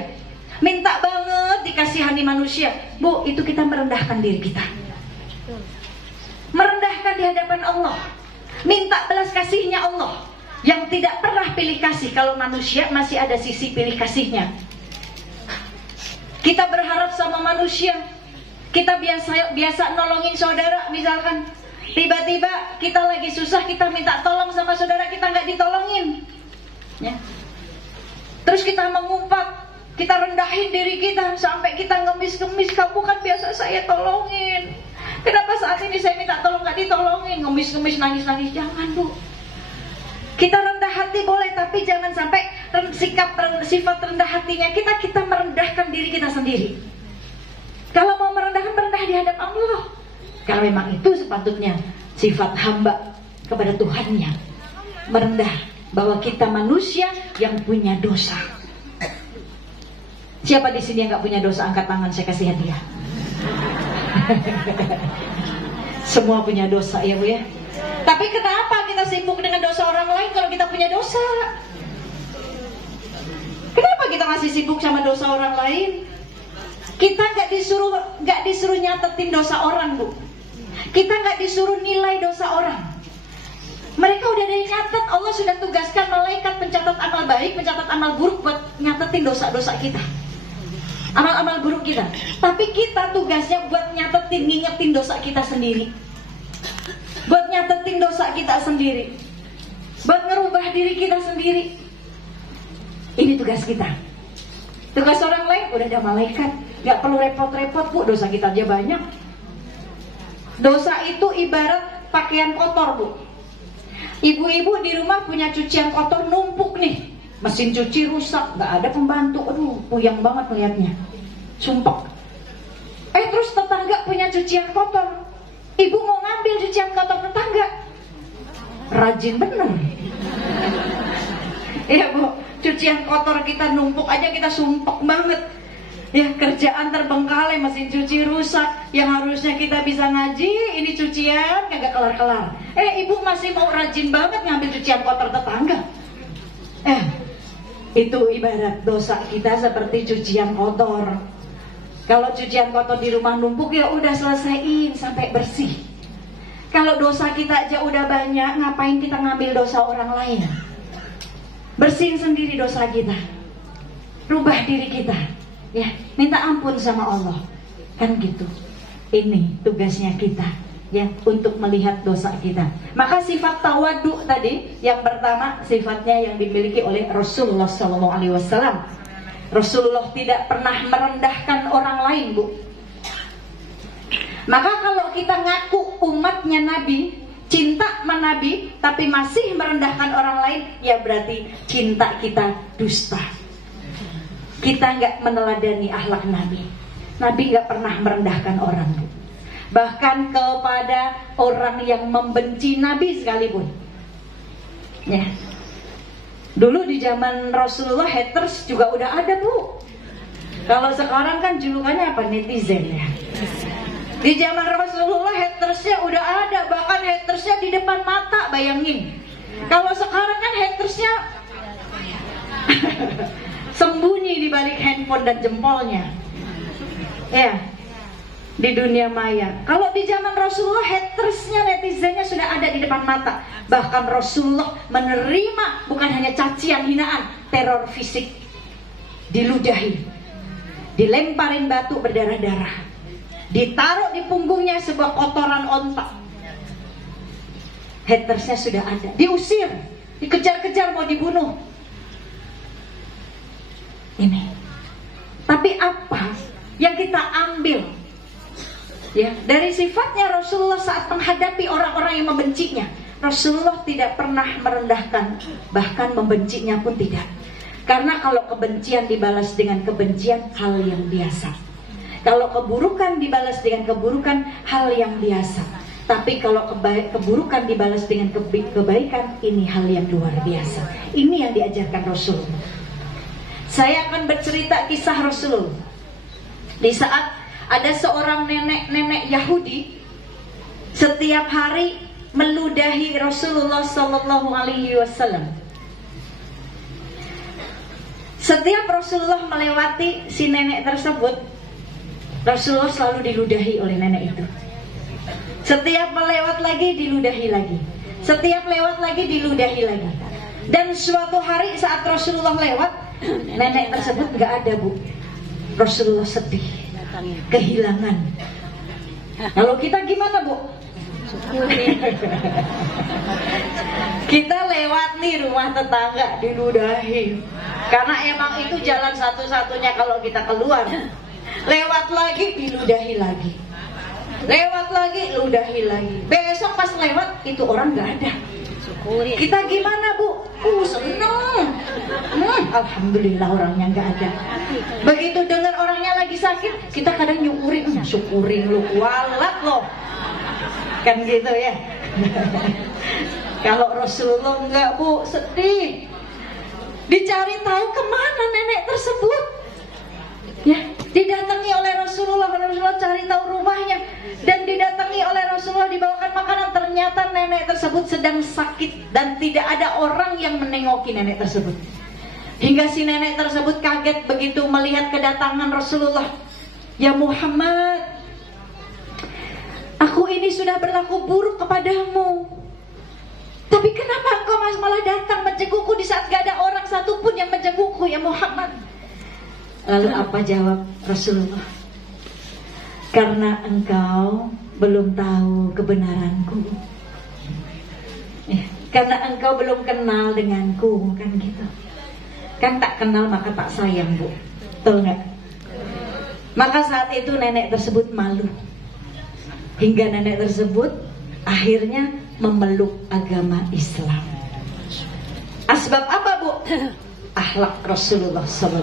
minta banget dikasihani manusia. Bu, itu kita merendahkan diri kita. Merendahkan di hadapan Allah, minta belas kasihnya Allah yang tidak pernah pilih kasih. Kalau manusia masih ada sisi pilih kasihnya. Kita berharap sama manusia, kita biasa nolongin saudara misalkan. Tiba-tiba kita lagi susah, kita minta tolong sama saudara, kita nggak ditolongin, ya. Terus kita mengumpat, kita rendahin diri kita sampai kita ngemis-ngemis. Kamu kan biasa saya tolongin, kenapa saat ini saya minta tolong nggak ditolongin? Ngemis-ngemis, nangis-nangis. Jangan, Bu. Kita rendah hati boleh, tapi jangan sampai sifat rendah hatinya kita merendahkan diri kita sendiri. Kalau mau merendahkan, merendah di hadapan Allah. Karena memang itu sepatutnya sifat hamba kepada Tuhannya, merendah, bahwa kita manusia yang punya dosa. Siapa di sini yang nggak punya dosa? Angkat tangan, saya kasih hadiah. Semua punya dosa ya Bu ya. Tapi kenapa kita sibuk dengan dosa orang lain kalau kita punya dosa? Kenapa kita masih sibuk sama dosa orang lain? Kita nggak disuruh nyatetin dosa orang Bu. Kita nggak disuruh nilai dosa orang. Mereka udah ada yang nyatet. Allah sudah tugaskan malaikat pencatat amal baik, pencatat amal buruk buat nyatetin dosa-dosa kita, amal-amal buruk kita. Tapi kita tugasnya buat nyatetin, ngingetin dosa kita sendiri, buat nyatetin dosa kita sendiri, buat ngerubah diri kita sendiri. Ini tugas kita. Tugas orang lain udah ada malaikat, nggak perlu repot-repot Bu, dosa kita aja banyak. Dosa itu ibarat pakaian kotor Bu. Ibu-ibu di rumah punya cucian kotor numpuk nih, mesin cuci rusak, nggak ada pembantu, aduh puyeng banget melihatnya, sumpek. Terus tetangga punya cucian kotor, ibu mau ngambil cucian kotor tetangga, rajin bener. Ya Bu, cucian kotor kita numpuk aja kita sumpek banget. Ya, kerjaan terbengkalai, mesin cuci rusak, yang harusnya kita bisa ngaji, ini cucian kagak kelar-kelar. Ibu masih mau rajin banget ngambil cucian kotor tetangga. Itu ibarat dosa kita seperti cucian kotor. Kalau cucian kotor di rumah numpuk, ya udah selesaiin sampai bersih. Kalau dosa kita aja udah banyak, ngapain kita ngambil dosa orang lain? Bersihin sendiri dosa kita, rubah diri kita, ya, minta ampun sama Allah, kan gitu. Ini tugasnya kita, ya, untuk melihat dosa kita. Maka sifat tawadu tadi, yang pertama sifatnya yang dimiliki oleh Rasulullah SAW. Rasulullah tidak pernah merendahkan orang lain Bu. Maka kalau kita ngaku umatnya Nabi, cinta sama Nabi, tapi masih merendahkan orang lain, ya berarti cinta kita dusta. Kita nggak meneladani akhlak Nabi. Nabi nggak pernah merendahkan orang. Bahkan kepada orang yang membenci Nabi sekalipun. Ya. Dulu di zaman Rasulullah haters juga udah ada Bu. Kalau sekarang kan julukannya apa? Netizen ya. Di zaman Rasulullah hatersnya udah ada, bahkan hatersnya di depan mata, bayangin. Kalau sekarang kan hatersnya sembunyi di balik handphone dan jempolnya, ya, di dunia maya. Kalau di zaman Rasulullah hatersnya, netizennya sudah ada di depan mata. Bahkan Rasulullah menerima bukan hanya cacian, hinaan, teror fisik, diludahi, dilemparin batu berdarah-darah, ditaruh di punggungnya sebuah kotoran onta. Hatersnya sudah ada, diusir, dikejar-kejar, mau dibunuh. Ini. Tapi apa yang kita ambil, ya, dari sifatnya Rasulullah saat menghadapi orang-orang yang membencinya? Rasulullah tidak pernah merendahkan, bahkan membencinya pun tidak. Karena kalau kebencian dibalas dengan kebencian, hal yang biasa. Kalau keburukan dibalas dengan keburukan, hal yang biasa. Tapi kalau keburukan dibalas dengan kebaikan, ini hal yang luar biasa. Ini yang diajarkan Rasul. Saya akan bercerita kisah Rasul. Di saat ada seorang nenek-nenek Yahudi, setiap hari meludahi Rasulullah SAW. Setiap Rasulullah melewati si nenek tersebut, Rasulullah selalu diludahi oleh nenek itu. Setiap melewat lagi diludahi lagi. Setiap lewat lagi diludahi lagi. Dan suatu hari saat Rasulullah lewat, nenek tersebut gak ada Bu. Rasulullah sedih, kehilangan. Kalau kita gimana Bu? Kita lewat nih rumah tetangga diludahi. Karena emang itu jalan satu-satunya kalau kita keluar. Lewat lagi diludahi lagi. Lewat lagi ludahi lagi. Besok pas lewat itu orang gak ada. Kita gimana Bu? Seneng. Alhamdulillah orangnya gak ada. Begitu dengar orangnya lagi sakit, kita kadang nyukurin. Syukurin lu, kualat loh. Kan gitu ya. Kalau Rasulullah enggak, Bu, sedih. Dicari tahu kemana nenek tersebut. Ya, didatangi oleh Rasulullah cari tahu rumahnya, dan didatangi oleh Rasulullah dibawakan makanan. Ternyata nenek tersebut sedang sakit dan tidak ada orang yang menengoki nenek tersebut. Hingga si nenek tersebut kaget begitu melihat kedatangan Rasulullah. Ya Muhammad, aku ini sudah berlaku buruk kepadamu, tapi kenapa engkau malah datang menjengukku di saat gak ada orang satupun yang menjengukku ya Muhammad? Lalu apa jawab Rasulullah? Karena engkau belum tahu kebenaranku, ya, karena engkau belum kenal denganku, kan gitu. Kan tak kenal maka tak sayang, Bu. Betul nggak? Maka saat itu nenek tersebut malu. Hingga nenek tersebut akhirnya memeluk agama Islam. Asbab apa, Bu? Akhlak Rasulullah SAW.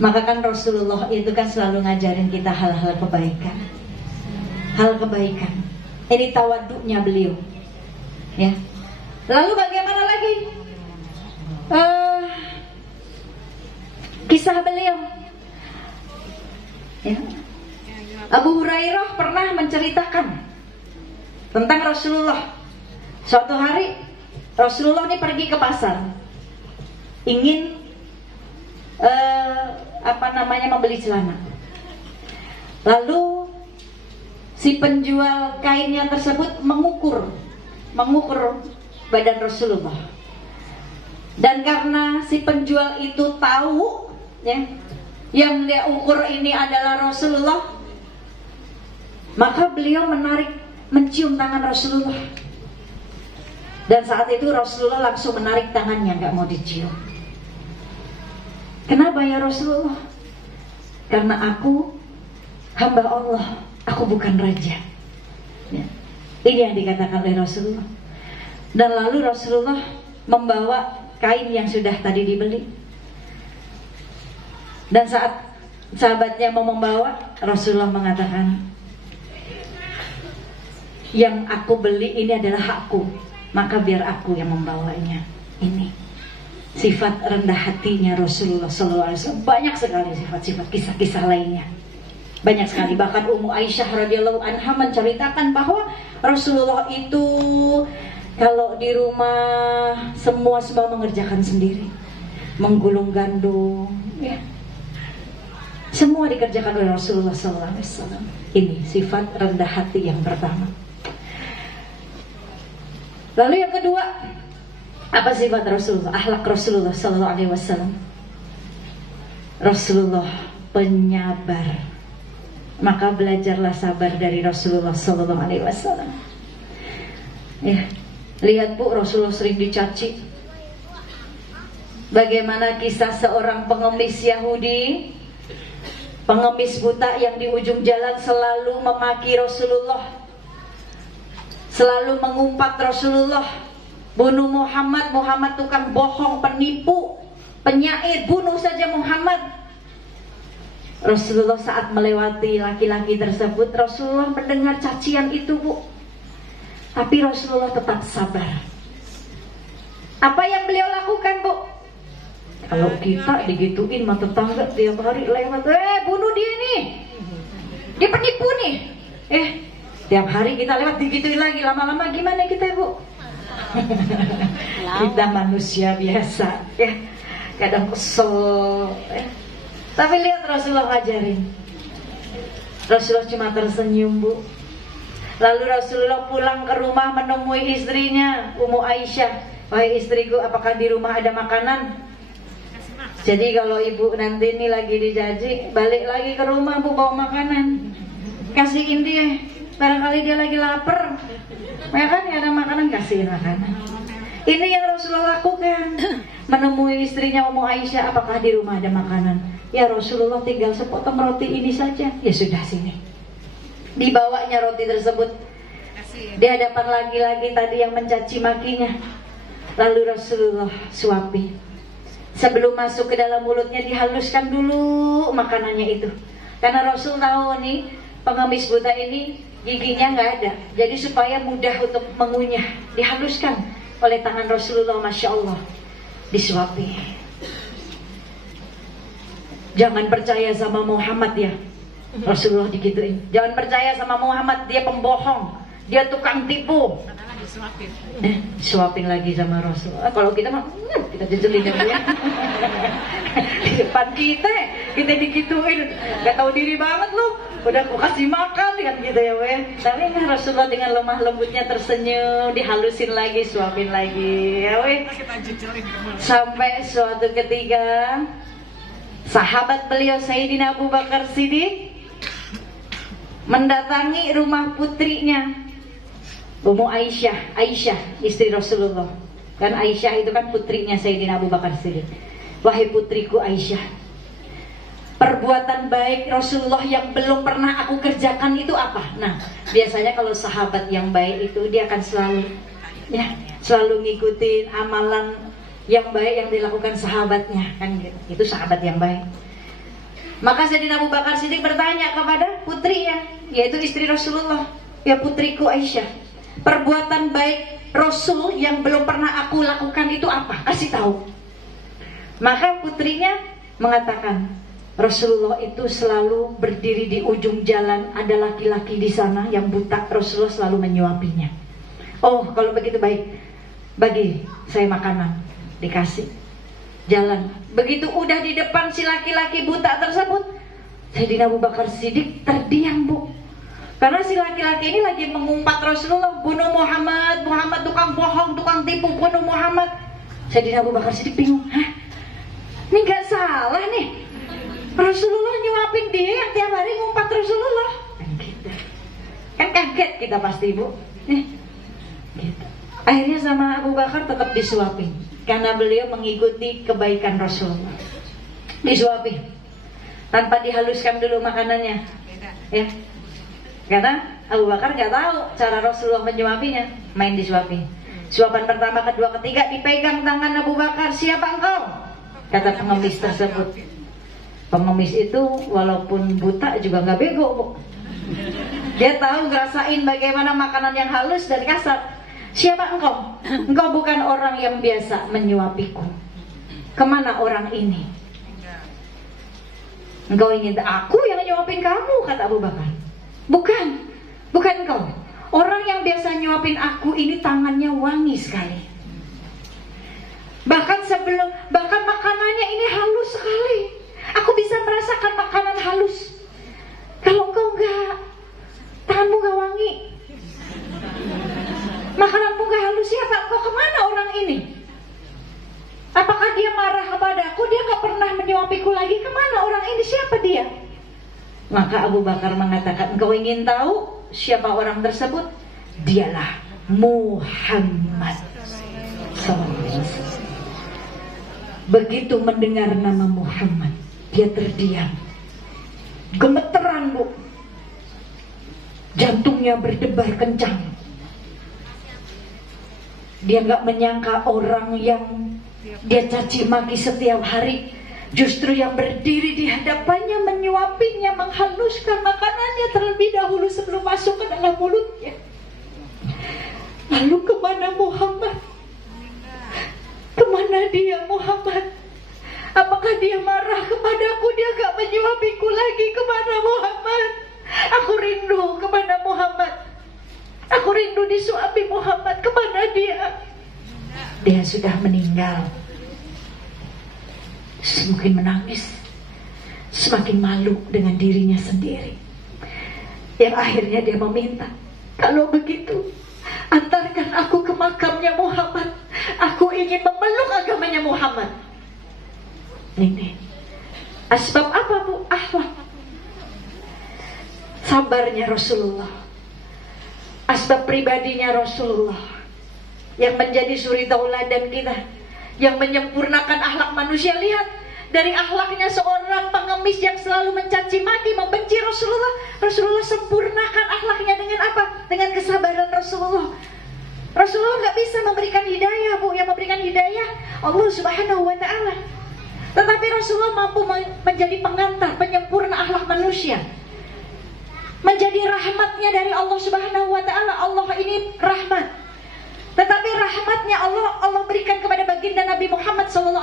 Maka kan Rasulullah itu kan selalu ngajarin kita hal-hal kebaikan. Hal kebaikan. Ini tawaduknya beliau. Ya. Lalu bagaimana lagi? Kisah beliau. Ya. Abu Hurairah pernah menceritakan tentang Rasulullah. Suatu hari Rasulullah ini pergi ke pasar, ingin membeli celana. Lalu si penjual kainnya tersebut mengukur badan Rasulullah. Dan karena si penjual itu tahu, ya, yang dia ukur ini adalah Rasulullah, maka beliau mencium tangan Rasulullah. Dan saat itu Rasulullah langsung menarik tangannya, gak mau dicium. Kenapa ya Rasulullah? Karena aku hamba Allah, aku bukan raja. Ya. Ini yang dikatakan oleh Rasulullah. Dan lalu Rasulullah membawa kain yang sudah tadi dibeli. Dan saat sahabatnya mau membawa, Rasulullah mengatakan, yang aku beli ini adalah hakku, maka biar aku yang membawanya. Ini sifat rendah hatinya Rasulullah SAW. Banyak sekali sifat-sifat, kisah-kisah lainnya. Banyak sekali. Bahkan Ummu Aisyah radhiyallahu anha menceritakan bahwa Rasulullah itu kalau di rumah semua mengerjakan sendiri, menggulung gandum, ya. Semua dikerjakan oleh Rasulullah SAW. Ini sifat rendah hati yang pertama. Lalu yang kedua, apa sifat Rasulullah? Akhlak Rasulullah SAW. Rasulullah penyabar. Maka belajarlah sabar dari Rasulullah SAW. Ya. Lihat Bu, Rasulullah sering dicaci. Bagaimana kisah seorang pengemis Yahudi, pengemis buta yang di ujung jalan selalu memaki Rasulullah, selalu mengumpat Rasulullah, bunuh Muhammad, Muhammad tukang bohong, penipu, penyair, bunuh saja Muhammad. Rasulullah saat melewati laki-laki tersebut, Rasulullah mendengar cacian itu, Bu. Tapi Rasulullah tetap sabar. Apa yang beliau lakukan, Bu? Kalau kita digituin sama tetangga tiap hari lewat, bunuh dia nih, dia penipu nih. Tiap hari kita lewat digituin lagi, lama-lama gimana kita, Bu? Kita manusia biasa, ya. Kadang kesel, Tapi lihat Rasulullah ngajarin. Rasulullah cuma tersenyum, Bu. Lalu Rasulullah pulang ke rumah menemui istrinya, Ummu Aisyah. Wahai istriku, apakah di rumah ada makanan? Jadi kalau ibu nanti ini lagi dijaji, balik lagi ke rumah, Bu, bawa makanan. Kasihin dia, barangkali dia lagi lapar. Ya kan, ya ada makanan, kasihin makanan. Ini yang Rasulullah lakukan. Menemui istrinya Ummu Aisyah, apakah di rumah ada makanan? Ya Rasulullah, tinggal sepotong roti ini saja. Ya sudah, sini. Dibawanya roti tersebut di hadapan laki-laki tadi yang mencaci makinya. Lalu Rasulullah suapi. Sebelum masuk ke dalam mulutnya dihaluskan dulu makanannya itu. Karena Rasul tahu nih, pengemis buta ini giginya nggak ada. Jadi supaya mudah untuk mengunyah, dihaluskan oleh tangan Rasulullah, Masya Allah, disuapi. Jangan percaya sama Muhammad ya, Rasulullah digituin. Jangan percaya sama Muhammad, dia pembohong, dia tukang tipu. Suapin lagi sama Rasulullah. Kalau kita mah kita jejelin ya. Di depan kita digituin, gak tahu diri banget lu. Udah aku kasih makan kan gitu ya weh. Tapi Rasulullah dengan lemah lembutnya tersenyum, dihalusin lagi, suapin lagi ya weh. Sampai suatu ketika sahabat beliau Sayyidina Abu Bakar Siddiq mendatangi rumah putrinya Ummu Aisyah, istri Rasulullah. Kan Aisyah itu kan putrinya Sayyidina Abu Bakar Siddiq. Wahai putriku Aisyah, perbuatan baik Rasulullah yang belum pernah aku kerjakan itu apa? Nah, biasanya kalau sahabat yang baik itu dia akan selalu ngikutin amalan yang baik yang dilakukan sahabatnya, kan gitu. Itu sahabat yang baik. Maka Sayyidina Abu Bakar Siddiq bertanya kepada putrinya, yaitu istri Rasulullah, ya putriku Aisyah, perbuatan baik Rasul yang belum pernah aku lakukan itu apa? Kasih tahu. Maka putrinya mengatakan, Rasulullah itu selalu berdiri di ujung jalan, ada laki-laki di sana yang buta, Rasulullah selalu menyuapinya. Oh, kalau begitu baik, bagi saya makanan, dikasih. Jalan. Begitu udah di depan si laki-laki buta tersebut, Sayyidina Abu Bakar Siddiq terdiam, Bu. Karena si laki-laki ini lagi mengumpat Rasulullah, bunuh Muhammad, Muhammad tukang bohong, tukang tipu, bunuh Muhammad. Sayyidina Abu Bakar Siddiq bingung, ini gak salah nih, Rasulullah nyuapin dia yang tiap hari ngumpat Rasulullah. Kan kaget kita pasti, Bu. Gitu. Akhirnya sama Abu Bakar tetap disuapin, karena beliau mengikuti kebaikan Rasulullah. Disuapin tanpa dihaluskan dulu makanannya, ya. Karena Abu Bakar gak tahu cara Rasulullah menyuapinya, main disuapin. Suapan pertama, kedua, ketiga dipegang tangan Abu Bakar. Siapa engkau? Kata pengemis tersebut. Pengemis itu walaupun buta juga gak bego, Bu. Dia tahu ngerasain bagaimana makanan yang halus dan kasar. Siapa engkau? Engkau bukan orang yang biasa menyuapiku. Kemana orang ini? Engkau ingin aku yang nyuapin kamu, kata Abu Bakar. Bukan engkau. Orang yang biasa nyuapin aku ini tangannya wangi sekali. Bahkan makanannya ini halus sekali. Aku bisa merasakan makanan halus. Kalau engkau enggak, tanganmu enggak wangi, makananmu enggak halus, siapa engkau? Kemana orang ini? Apakah dia marah kepadaku? Dia enggak pernah menyuapiku lagi. Kemana orang ini? Siapa dia? Maka Abu Bakar mengatakan, engkau ingin tahu siapa orang tersebut? Dialah Muhammad SAW. Begitu mendengar nama Muhammad, dia terdiam, gemeteran, Bu. Jantungnya berdebar kencang. Dia gak menyangka orang yang dia caci maki setiap hari justru yang berdiri di hadapannya, menyuapinya, menghaluskan makanannya terlebih dahulu sebelum masuk ke dalam mulutnya. Lalu kemana Muhammad? Kemana dia Muhammad? Apakah dia marah kepadaku? Dia gak menyuapiku lagi. Kemana Muhammad? Aku rindu kepada Muhammad. Aku rindu disuapi Muhammad. Kemana dia? Dia sudah meninggal. Semakin menangis, semakin malu dengan dirinya sendiri. Yang akhirnya dia meminta, kalau begitu antarkan aku ke makamnya Muhammad. Aku ingin memeluk agamanya Muhammad. Ini asbab apa, Bu? Akhlak, sabarnya Rasulullah, asbab pribadinya Rasulullah yang menjadi suri tauladan kita, yang menyempurnakan akhlak manusia. Lihat dari akhlaknya seorang pengemis yang selalu mencaci maki, membenci Rasulullah. Rasulullah sempurnakan akhlaknya dengan apa? Dengan kesabaran Rasulullah. Rasulullah nggak bisa memberikan hidayah, Bu. Yang memberikan hidayah Allah Subhanahu wa Ta'ala. Tetapi Rasulullah mampu menjadi pengantar, penyempurna akhlak manusia. menjadi rahmatnya dari Allah Subhanahu wa taala. Allah ini rahmat. Tetapi rahmatnya Allah berikan kepada baginda Nabi Muhammad SAW.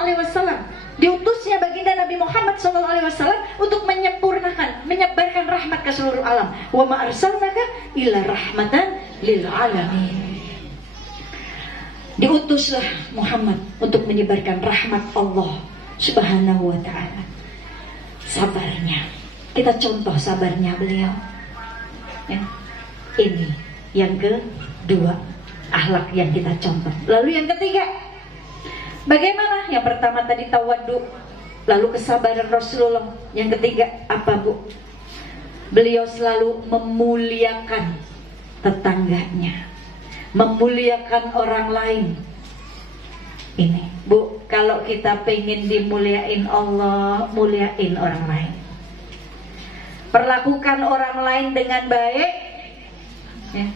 Diutusnya baginda Nabi Muhammad SAW untuk menyempurnakan, menyebarkan rahmat ke seluruh alam. Wa ma arsalnaka illa rahmatan lil alamin. Diutuslah Muhammad untuk menyebarkan rahmat Allah Subhanahu wa ta'ala. Sabarnya, kita contoh sabarnya beliau ya. Ini yang kedua, akhlak yang kita contoh. Lalu yang ketiga, bagaimana? Yang pertama tadi tawaddu, lalu kesabaran Rasulullah. Yang ketiga apa, Bu? Beliau selalu memuliakan tetangganya, memuliakan orang lain. Ini, Bu, kalau kita pengen dimuliain Allah, muliain orang lain. Perlakukan orang lain dengan baik ya.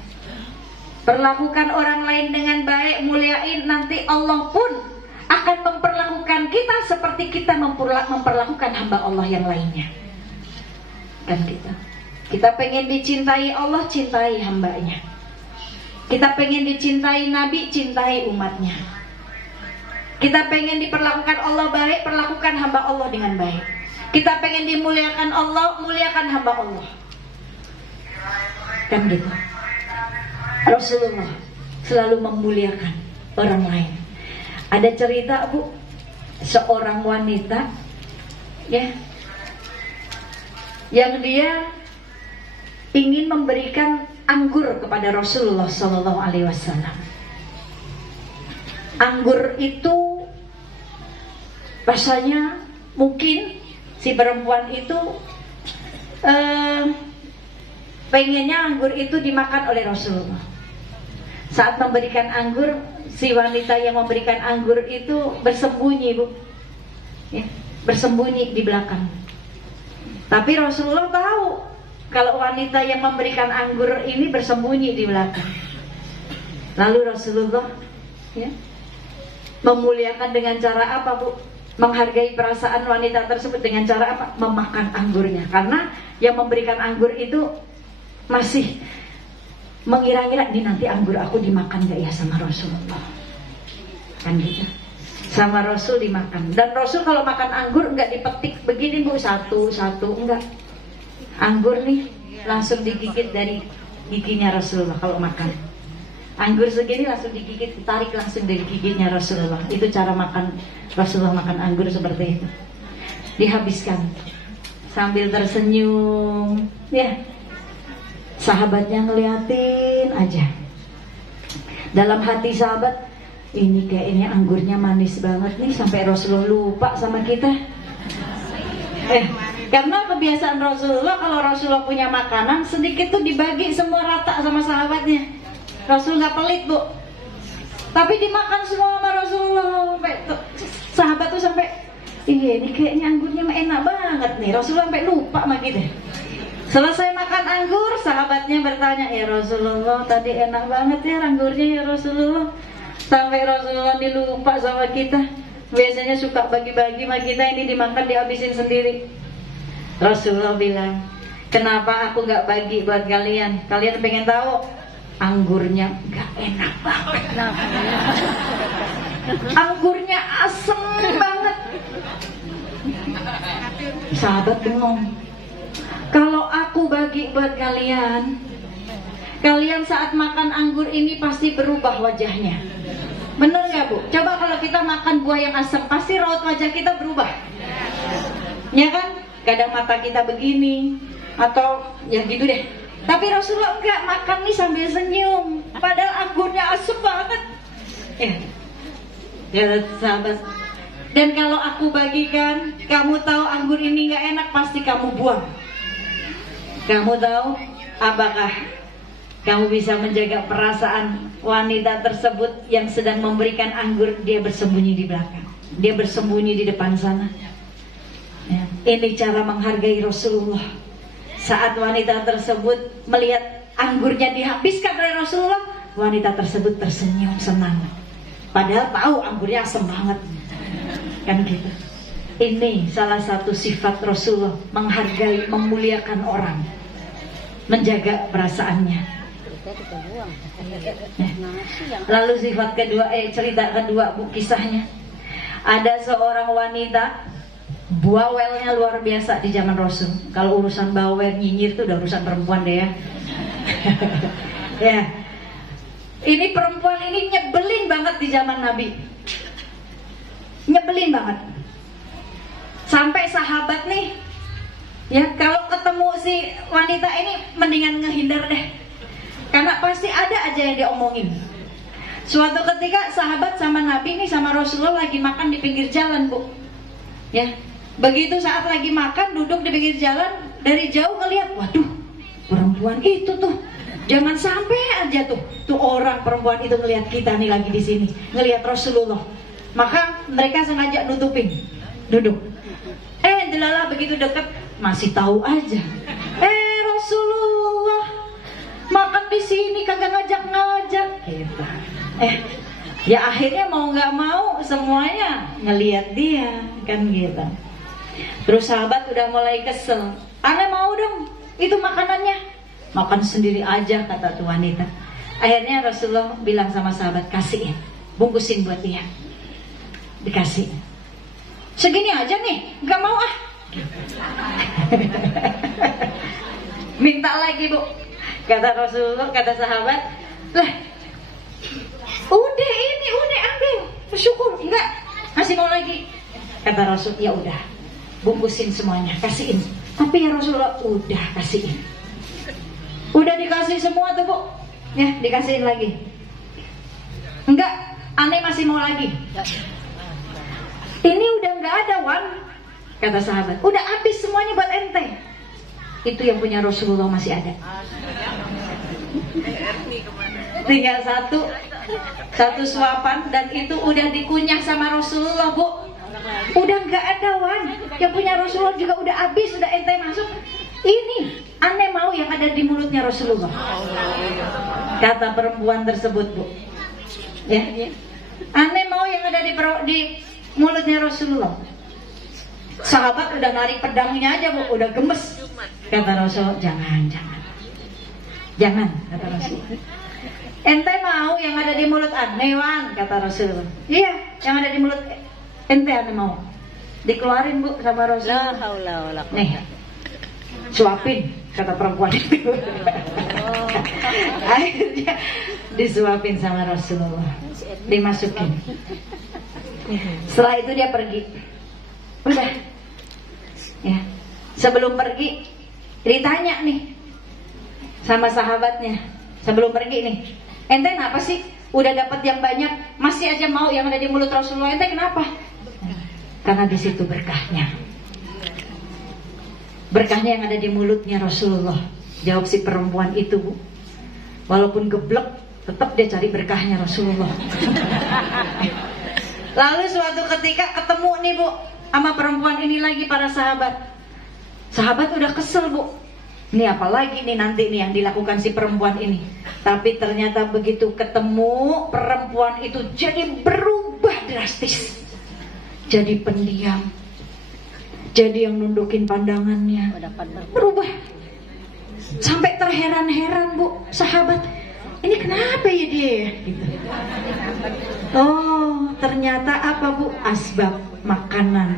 Perlakukan orang lain dengan baik, muliain, nanti Allah pun akan memperlakukan kita seperti kita memperlakukan hamba Allah yang lainnya. Kan kita pengen dicintai Allah, cintai hambanya. Kita pengen dicintai Nabi, cintai umatnya. Kita pengen diperlakukan Allah baik, perlakukan hamba Allah dengan baik. Kita pengen dimuliakan Allah, muliakan hamba Allah. Kan gitu. Rasulullah selalu memuliakan orang lain. Ada cerita, Bu, seorang wanita ya, yang dia ingin memberikan anggur kepada Rasulullah SAW. Anggur itu rasanya mungkin si perempuan itu pengennya anggur itu dimakan oleh Rasulullah. Saat memberikan anggur, si wanita yang memberikan anggur itu bersembunyi, Bu ya, bersembunyi di belakang. Tapi Rasulullah tahu kalau wanita yang memberikan anggur ini bersembunyi di belakang. Lalu Rasulullah ya, memuliakan dengan cara apa, Bu? Menghargai perasaan wanita tersebut dengan cara apa? Memakan anggurnya. Karena yang memberikan anggur itu masih mengira-ngira, ini nanti anggur aku dimakan gak ya sama Rasulullah. Kan gitu. Sama Rasul dimakan. Dan Rasul kalau makan anggur enggak dipetik begini, Bu, satu-satu, enggak. Anggur nih langsung digigit dari giginya Rasulullah kalau makan. Anggur segini langsung digigit, ditarik langsung dari giginya Rasulullah. Itu cara makan Rasulullah, makan anggur seperti itu. Dihabiskan sambil tersenyum ya. Sahabatnya ngeliatin aja. Dalam hati sahabat, ini kayaknya anggurnya manis banget nih, sampai Rasulullah lupa sama kita. Karena kebiasaan Rasulullah, kalau Rasulullah punya makanan sedikit tuh dibagi semua rata sama sahabatnya. Rasul nggak pelit, Bu, tapi dimakan semua sama Rasulullah. Sahabat tuh sampai, iya ini kayaknya anggurnya enak banget nih. Rasulullah sampai lupa sama kita. Selesai makan anggur, sahabatnya bertanya, ya Rasulullah, tadi enak banget ya anggurnya ya Rasulullah. Sampai Rasulullah dilupa sama kita. Biasanya suka bagi-bagi sama kita, ini dimakan dihabisin sendiri. Rasulullah bilang, kenapa aku gak bagi buat kalian? Kalian pengen tahu? Anggurnya gak enak banget. Anggurnya asem banget. Sahabat bengong. Kalau aku bagi buat kalian, kalian saat makan anggur ini pasti berubah wajahnya. Bener gak, Bu? Coba kalau kita makan buah yang asam, pasti raut wajah kita berubah. Ya kan? Kadang mata kita begini, atau ya gitu deh. Tapi Rasulullah enggak, makan nih sambil senyum, padahal anggurnya asam banget. Ya sahabat. Dan kalau aku bagikan, kamu tahu anggur ini enggak enak, pasti kamu buang. Kamu tahu apakah kamu bisa menjaga perasaan wanita tersebut yang sedang memberikan anggur? Dia bersembunyi di belakang, dia bersembunyi di depan sana ya. Ini cara menghargai Rasulullah. Saat wanita tersebut melihat anggurnya dihabiskan oleh Rasulullah, wanita tersebut tersenyum senang, padahal tahu anggurnya asam banget. Kan gitu. Ini salah satu sifat Rasulullah, menghargai, memuliakan orang. menjaga perasaannya. Lalu sifat kedua, cerita kedua Bu, kisahnya. Ada seorang wanita bawelnya luar biasa di zaman Rasul. Kalau urusan bawel nyinyir itu udah urusan perempuan deh ya. Ya. Ini perempuan ini nyebelin banget di zaman Nabi. Nyebelin banget. Sampai sahabat nih, ya kalau ketemu si wanita ini mendingan ngehindar deh. Karena pasti ada aja yang diomongin. Suatu ketika sahabat sama Nabi nih sama Rasulullah lagi makan di pinggir jalan, Bu. Ya. Begitu saat lagi makan duduk di pinggir jalan, dari jauh ngelihat, waduh, perempuan itu tuh. Jangan sampai aja tuh orang perempuan itu ngelihat kita nih lagi di sini, ngelihat Rasulullah. Maka mereka sengaja nutupin, duduk. Delalah begitu deket, masih tahu aja. Rasulullah makan di sini kagak ngajak-ngajak. Gitu. Ya akhirnya mau nggak mau semuanya ngelihat dia, kan gitu. Terus sahabat udah mulai kesel. Aneh mau dong, itu makanannya. Makan sendiri aja, kata tuh wanita. Akhirnya Rasulullah bilang sama sahabat, kasihin, bungkusin buat dia. Dikasih. Segini aja nih, gak mau ah. Minta lagi, Bu. Kata Rasulullah, kata sahabat, lah, udah ambil, bersyukur. Enggak, masih mau lagi. Kata Rasul, ya udah, bungkusin semuanya, kasihin. Tapi ya Rasulullah, udah kasihin. Udah dikasih semua tuh, Bu. Ya, dikasihin lagi. Enggak, aneh masih mau lagi. Ini udah enggak ada, Wan. Kata sahabat, udah habis semuanya buat ente. Itu yang punya Rasulullah masih ada. Tinggal satu suapan dan itu udah dikunyah sama Rasulullah, Bu. Udah enggak ada, Wan. Yang punya Rasulullah juga udah habis, udah ente masuk. Ini aneh mau yang ada di mulutnya Rasulullah. Kata perempuan tersebut, Bu. Ya, aneh mau yang ada di mulutnya Rasulullah. Sahabat udah narik pedangnya aja, Bu, udah gemes. Kata Rasul, jangan, kata Rasul. Ente mau yang ada di mulut aneh, Wan, kata Rasul. Iya, yang ada di mulut ente aneh mau. Dikeluarin, Bu, sama Rasul. Nih, suapin, kata perempuan itu. Akhirnya disuapin sama Rasulullah, dimasukin. Setelah itu dia pergi. Udah, ya. Sebelum pergi ditanya nih sama sahabatnya. Sebelum pergi nih, ente kenapa sih? Udah dapat yang banyak, masih aja mau yang ada di mulut Rasulullah. Ente kenapa? Karena di situ berkahnya. Berkahnya yang ada di mulutnya Rasulullah. Jawab si perempuan itu, Bu. Walaupun geblek, tetap dia cari berkahnya Rasulullah. Lalu suatu ketika ketemu nih, Bu, sama perempuan ini lagi para sahabat. Sahabat udah kesel, Bu. Ini apalagi nih nanti nih yang dilakukan si perempuan ini. Tapi ternyata begitu ketemu perempuan itu jadi berubah drastis. Jadi pendiam. Jadi yang nundukin pandangannya, berubah. Sampai terheran-heran, Bu, sahabat. Ini kenapa ya dia? Gitu. Oh, ternyata apa, Bu? Asbab makanan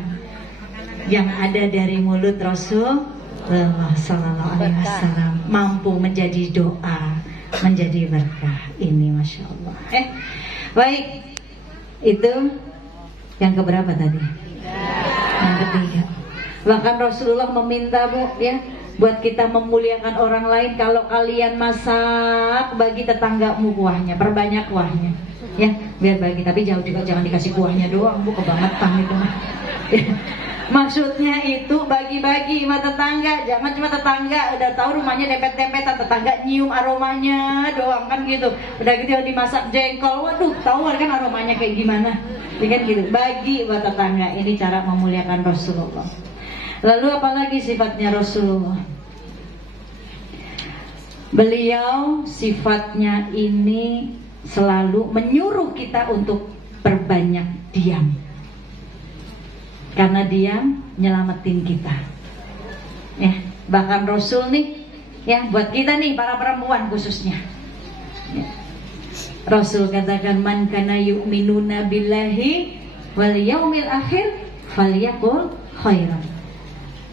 yang ada dari mulut Rasulullah Sallallahu Alaihi Wasallam mampu menjadi doa, menjadi berkah. Ini Masya Allah. Baik, itu yang keberapa tadi? Yang ketiga. Bahkan Rasulullah meminta, Bu, ya, buat kita memuliakan orang lain. Kalau kalian masak, bagi tetanggamu kuahnya, perbanyak kuahnya, ya, biar bagi. Tapi jauh juga jangan dikasih kuahnya doang, Bu, kebangetan itu. Maksudnya itu bagi-bagi sama tetangga. Jangan cuma tetangga udah tahu rumahnya dempet-dempetan, tetangga nyium aromanya doang, kan gitu. Udah gitu yang dimasak jengkol, waduh, tahu kan aromanya kayak gimana, ya kan gitu. Bagi buat tetangga. Ini cara memuliakan Rasulullah. Lalu apalagi sifatnya Rasulullah? Beliau sifatnya ini selalu menyuruh kita untuk perbanyak diam. Karena diam nyelamatin kita. Ya, bahkan Rasul nih Ya, buat kita nih para perempuan khususnya. Ya. Rasul katakan man kana yu'minuna billahi wal yaumil akhir falyaqul khairan.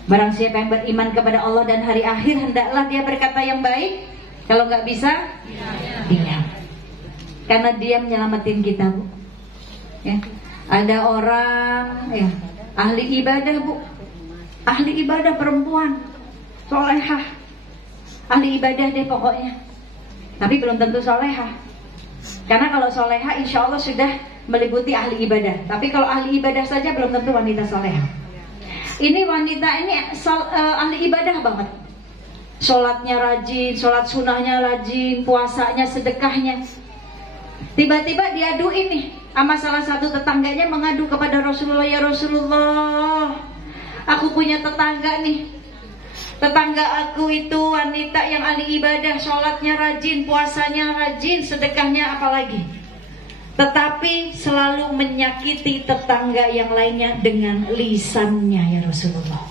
Barang siapa yang beriman kepada Allah dan hari akhir, hendaklah dia berkata yang baik. Kalau nggak bisa, diam. Karena dia menyelamatin kita, Bu. Ya. Ada orang ya, ahli ibadah, Bu. Ahli ibadah perempuan, solehah. Ahli ibadah deh pokoknya. Tapi belum tentu solehah. Karena kalau solehah insya Allah sudah meliputi ahli ibadah. Tapi kalau ahli ibadah saja belum tentu wanita solehah. Ini wanita ini ahli ibadah banget. Sholatnya rajin, sholat sunnahnya rajin, puasanya, sedekahnya. Tiba-tiba diaduin nih sama salah satu tetangganya, mengadu kepada Rasulullah, ya Rasulullah, aku punya tetangga nih. Tetangga aku itu wanita yang ahli ibadah, sholatnya rajin, puasanya rajin, sedekahnya apalagi. Tetapi selalu menyakiti tetangga yang lainnya dengan lisannya, ya Rasulullah.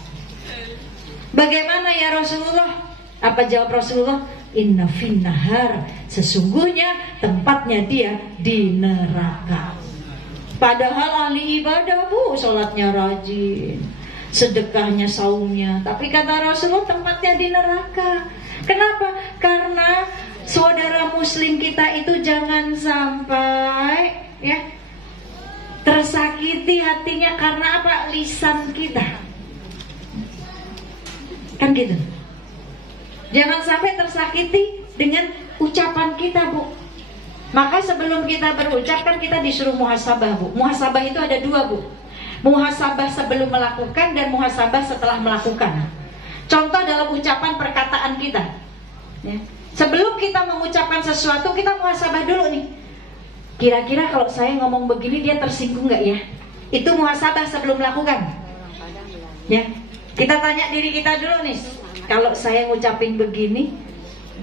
Bagaimana ya Rasulullah? Apa jawab Rasulullah? Inna finnahar, sesungguhnya tempatnya dia di neraka. Padahal ahli ibadah, Bu, sholatnya rajin, sedekahnya, saumnya. Tapi kata Rasulullah tempatnya di neraka. Kenapa? Karena saudara muslim kita itu jangan sampai ya tersakiti hatinya karena apa? Lisan kita. Kan gitu. Jangan sampai tersakiti dengan ucapan kita, Bu. Maka sebelum kita berucap kan kita disuruh muhasabah, Bu. Muhasabah itu ada dua, Bu. Muhasabah sebelum melakukan dan muhasabah setelah melakukan. Contoh dalam ucapan perkataan kita ya. Sebelum kita mengucapkan sesuatu, kita muhasabah dulu nih. Kira-kira kalau saya ngomong begini dia tersinggung gak ya? Itu muhasabah sebelum melakukan ya. Kita tanya diri kita dulu nih, kalau saya ngucapin begini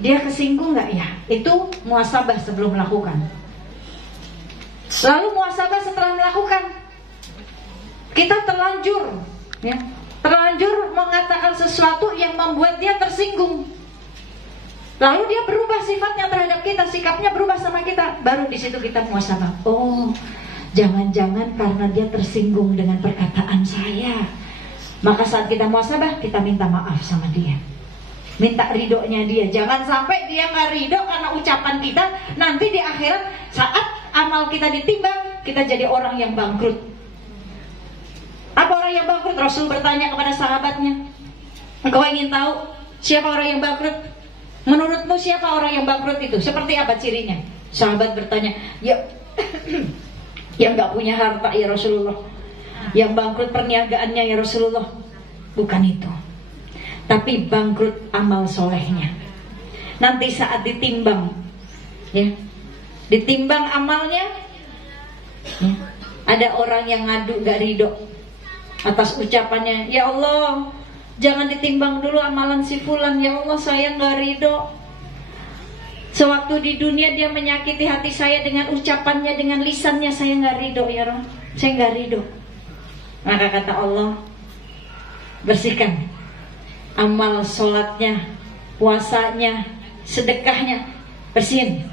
dia kesinggung gak ya? Itu muhasabah sebelum melakukan. Lalu muhasabah setelah melakukan. Kita terlanjur ya, terlanjur mengatakan sesuatu yang membuat dia tersinggung. Lalu dia berubah sifatnya terhadap kita, sikapnya berubah sama kita. Baru di situ kita muhasabah. Oh, jangan-jangan karena dia tersinggung dengan perkataan saya. Maka saat kita muhasabah, kita minta maaf sama dia, minta ridhonya dia. Jangan sampai dia nggak ridho karena ucapan kita. Nanti di akhirat saat amal kita ditimbang, kita jadi orang yang bangkrut. Apa orang yang bangkrut? Rasul bertanya kepada sahabatnya, engkau ingin tahu siapa orang yang bangkrut? Menurutmu siapa orang yang bangkrut itu? Seperti apa cirinya? Sahabat bertanya, ya yang gak punya harta ya Rasulullah, yang bangkrut perniagaannya ya Rasulullah. Bukan itu, tapi bangkrut amal solehnya. Nanti saat ditimbang ya, ditimbang amalnya ya, ada orang yang ngadu gak ridho atas ucapannya, ya Allah, jangan ditimbang dulu amalan si fulan, ya Allah saya gak ridho. Sewaktu di dunia dia menyakiti hati saya dengan ucapannya, dengan lisannya, saya gak ridho ya Allah, saya gak ridho. Maka kata Allah, bersihkan amal sholatnya, puasanya, sedekahnya, bersihin,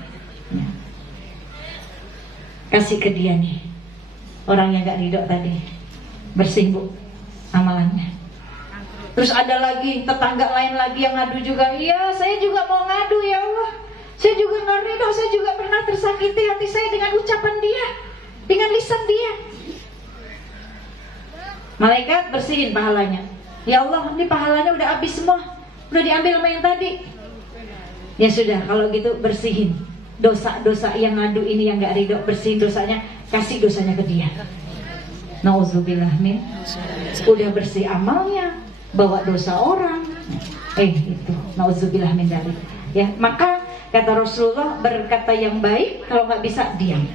kasih ke dia nih, orang yang gak ridho tadi. Bersih, Bu, amalannya. Terus ada lagi tetangga lain lagi yang ngadu juga. Iya, saya juga mau ngadu ya Allah, saya juga gak ridho, saya juga pernah tersakiti hati saya dengan ucapan dia, dengan lisan dia. Malaikat bersihin pahalanya. Ya Allah, ini pahalanya udah habis semua, udah diambil sama yang tadi. Ya sudah, kalau gitu bersihin dosa-dosa yang ngadu ini, yang gak ridho, bersihin dosanya, kasih dosanya ke dia. Nauzubillah min. Udah bersih amalnya, bawa dosa orang. Itu nauzubillah min dzalik. Ya, maka kata Rasulullah, berkata yang baik, kalau nggak bisa diam.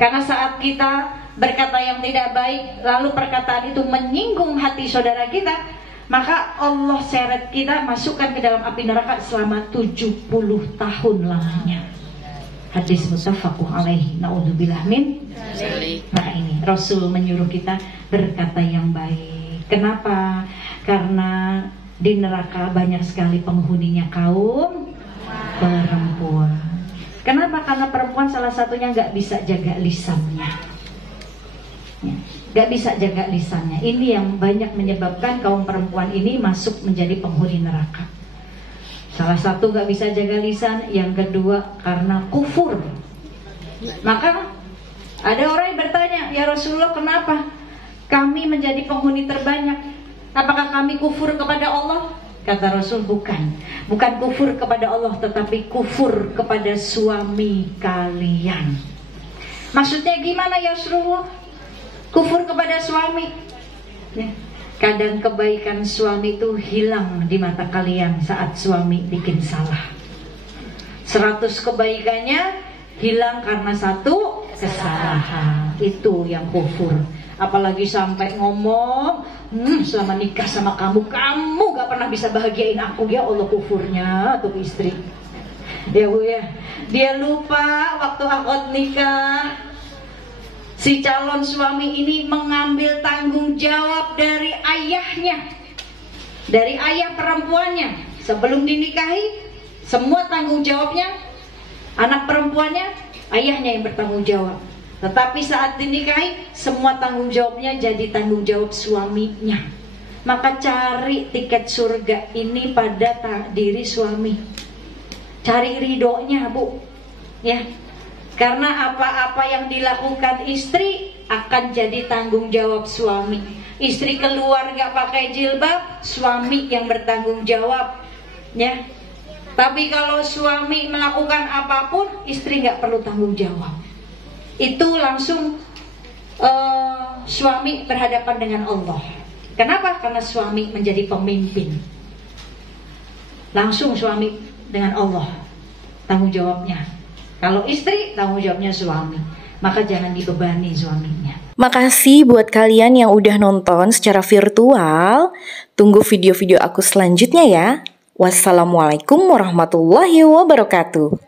Karena saat kita berkata yang tidak baik, lalu perkataan itu menyinggung hati saudara kita, maka Allah seret kita, masukkan ke dalam api neraka selama 70 tahun lamanya. Hadis muttafaqun alaihi. Naudzubillah min. Nah ini Rasul menyuruh kita berkata yang baik. Kenapa? Karena Di neraka banyak sekali penghuninya kaum perempuan. Kenapa? Karena perempuan salah satunya nggak bisa jaga lisannya. Nggak bisa jaga lisannya. Ini yang banyak menyebabkan kaum perempuan ini masuk menjadi penghuni neraka. Salah satu nggak bisa jaga lisan, yang kedua karena kufur. Maka ada orang yang bertanya, ya Rasulullah, kenapa kami menjadi penghuni terbanyak? Apakah kami kufur kepada Allah? Kata Rasul, bukan kufur kepada Allah, tetapi kufur kepada suami kalian. Maksudnya gimana ya Rasulullah? Kufur kepada suami. Kadang kebaikan suami itu hilang di mata kalian saat suami bikin salah. 100 kebaikannya hilang karena satu kesalahan. Itu yang kufur. Apalagi sampai ngomong, selama nikah sama kamu gak pernah bisa bahagiain aku. Ya Allah, kufurnya tuh istri. Ya Bu ya, dia lupa waktu akad nikah, si calon suami ini mengambil tanggung jawab dari ayahnya, dari ayah perempuannya. Sebelum dinikahi, semua tanggung jawabnya anak perempuannya, ayahnya yang bertanggung jawab. Tetapi saat dinikahi, semua tanggung jawabnya jadi tanggung jawab suaminya. Maka cari tiket surga ini pada diri suami. Cari ridhonya, Bu. Ya. Karena apa-apa yang dilakukan istri akan jadi tanggung jawab suami. Istri keluar gak pakai jilbab, suami yang bertanggung jawab. Ya. Tapi kalau suami melakukan apapun, istri gak perlu tanggung jawab. Itu langsung suami berhadapan dengan Allah. Kenapa? Karena suami menjadi pemimpin. Langsung suami dengan Allah tanggung jawabnya. Kalau istri, tanggung jawabnya suami. Maka jangan dibebani suaminya. Makasih buat kalian yang udah nonton secara virtual. Tunggu video-video aku selanjutnya ya. Wassalamualaikum warahmatullahi wabarakatuh.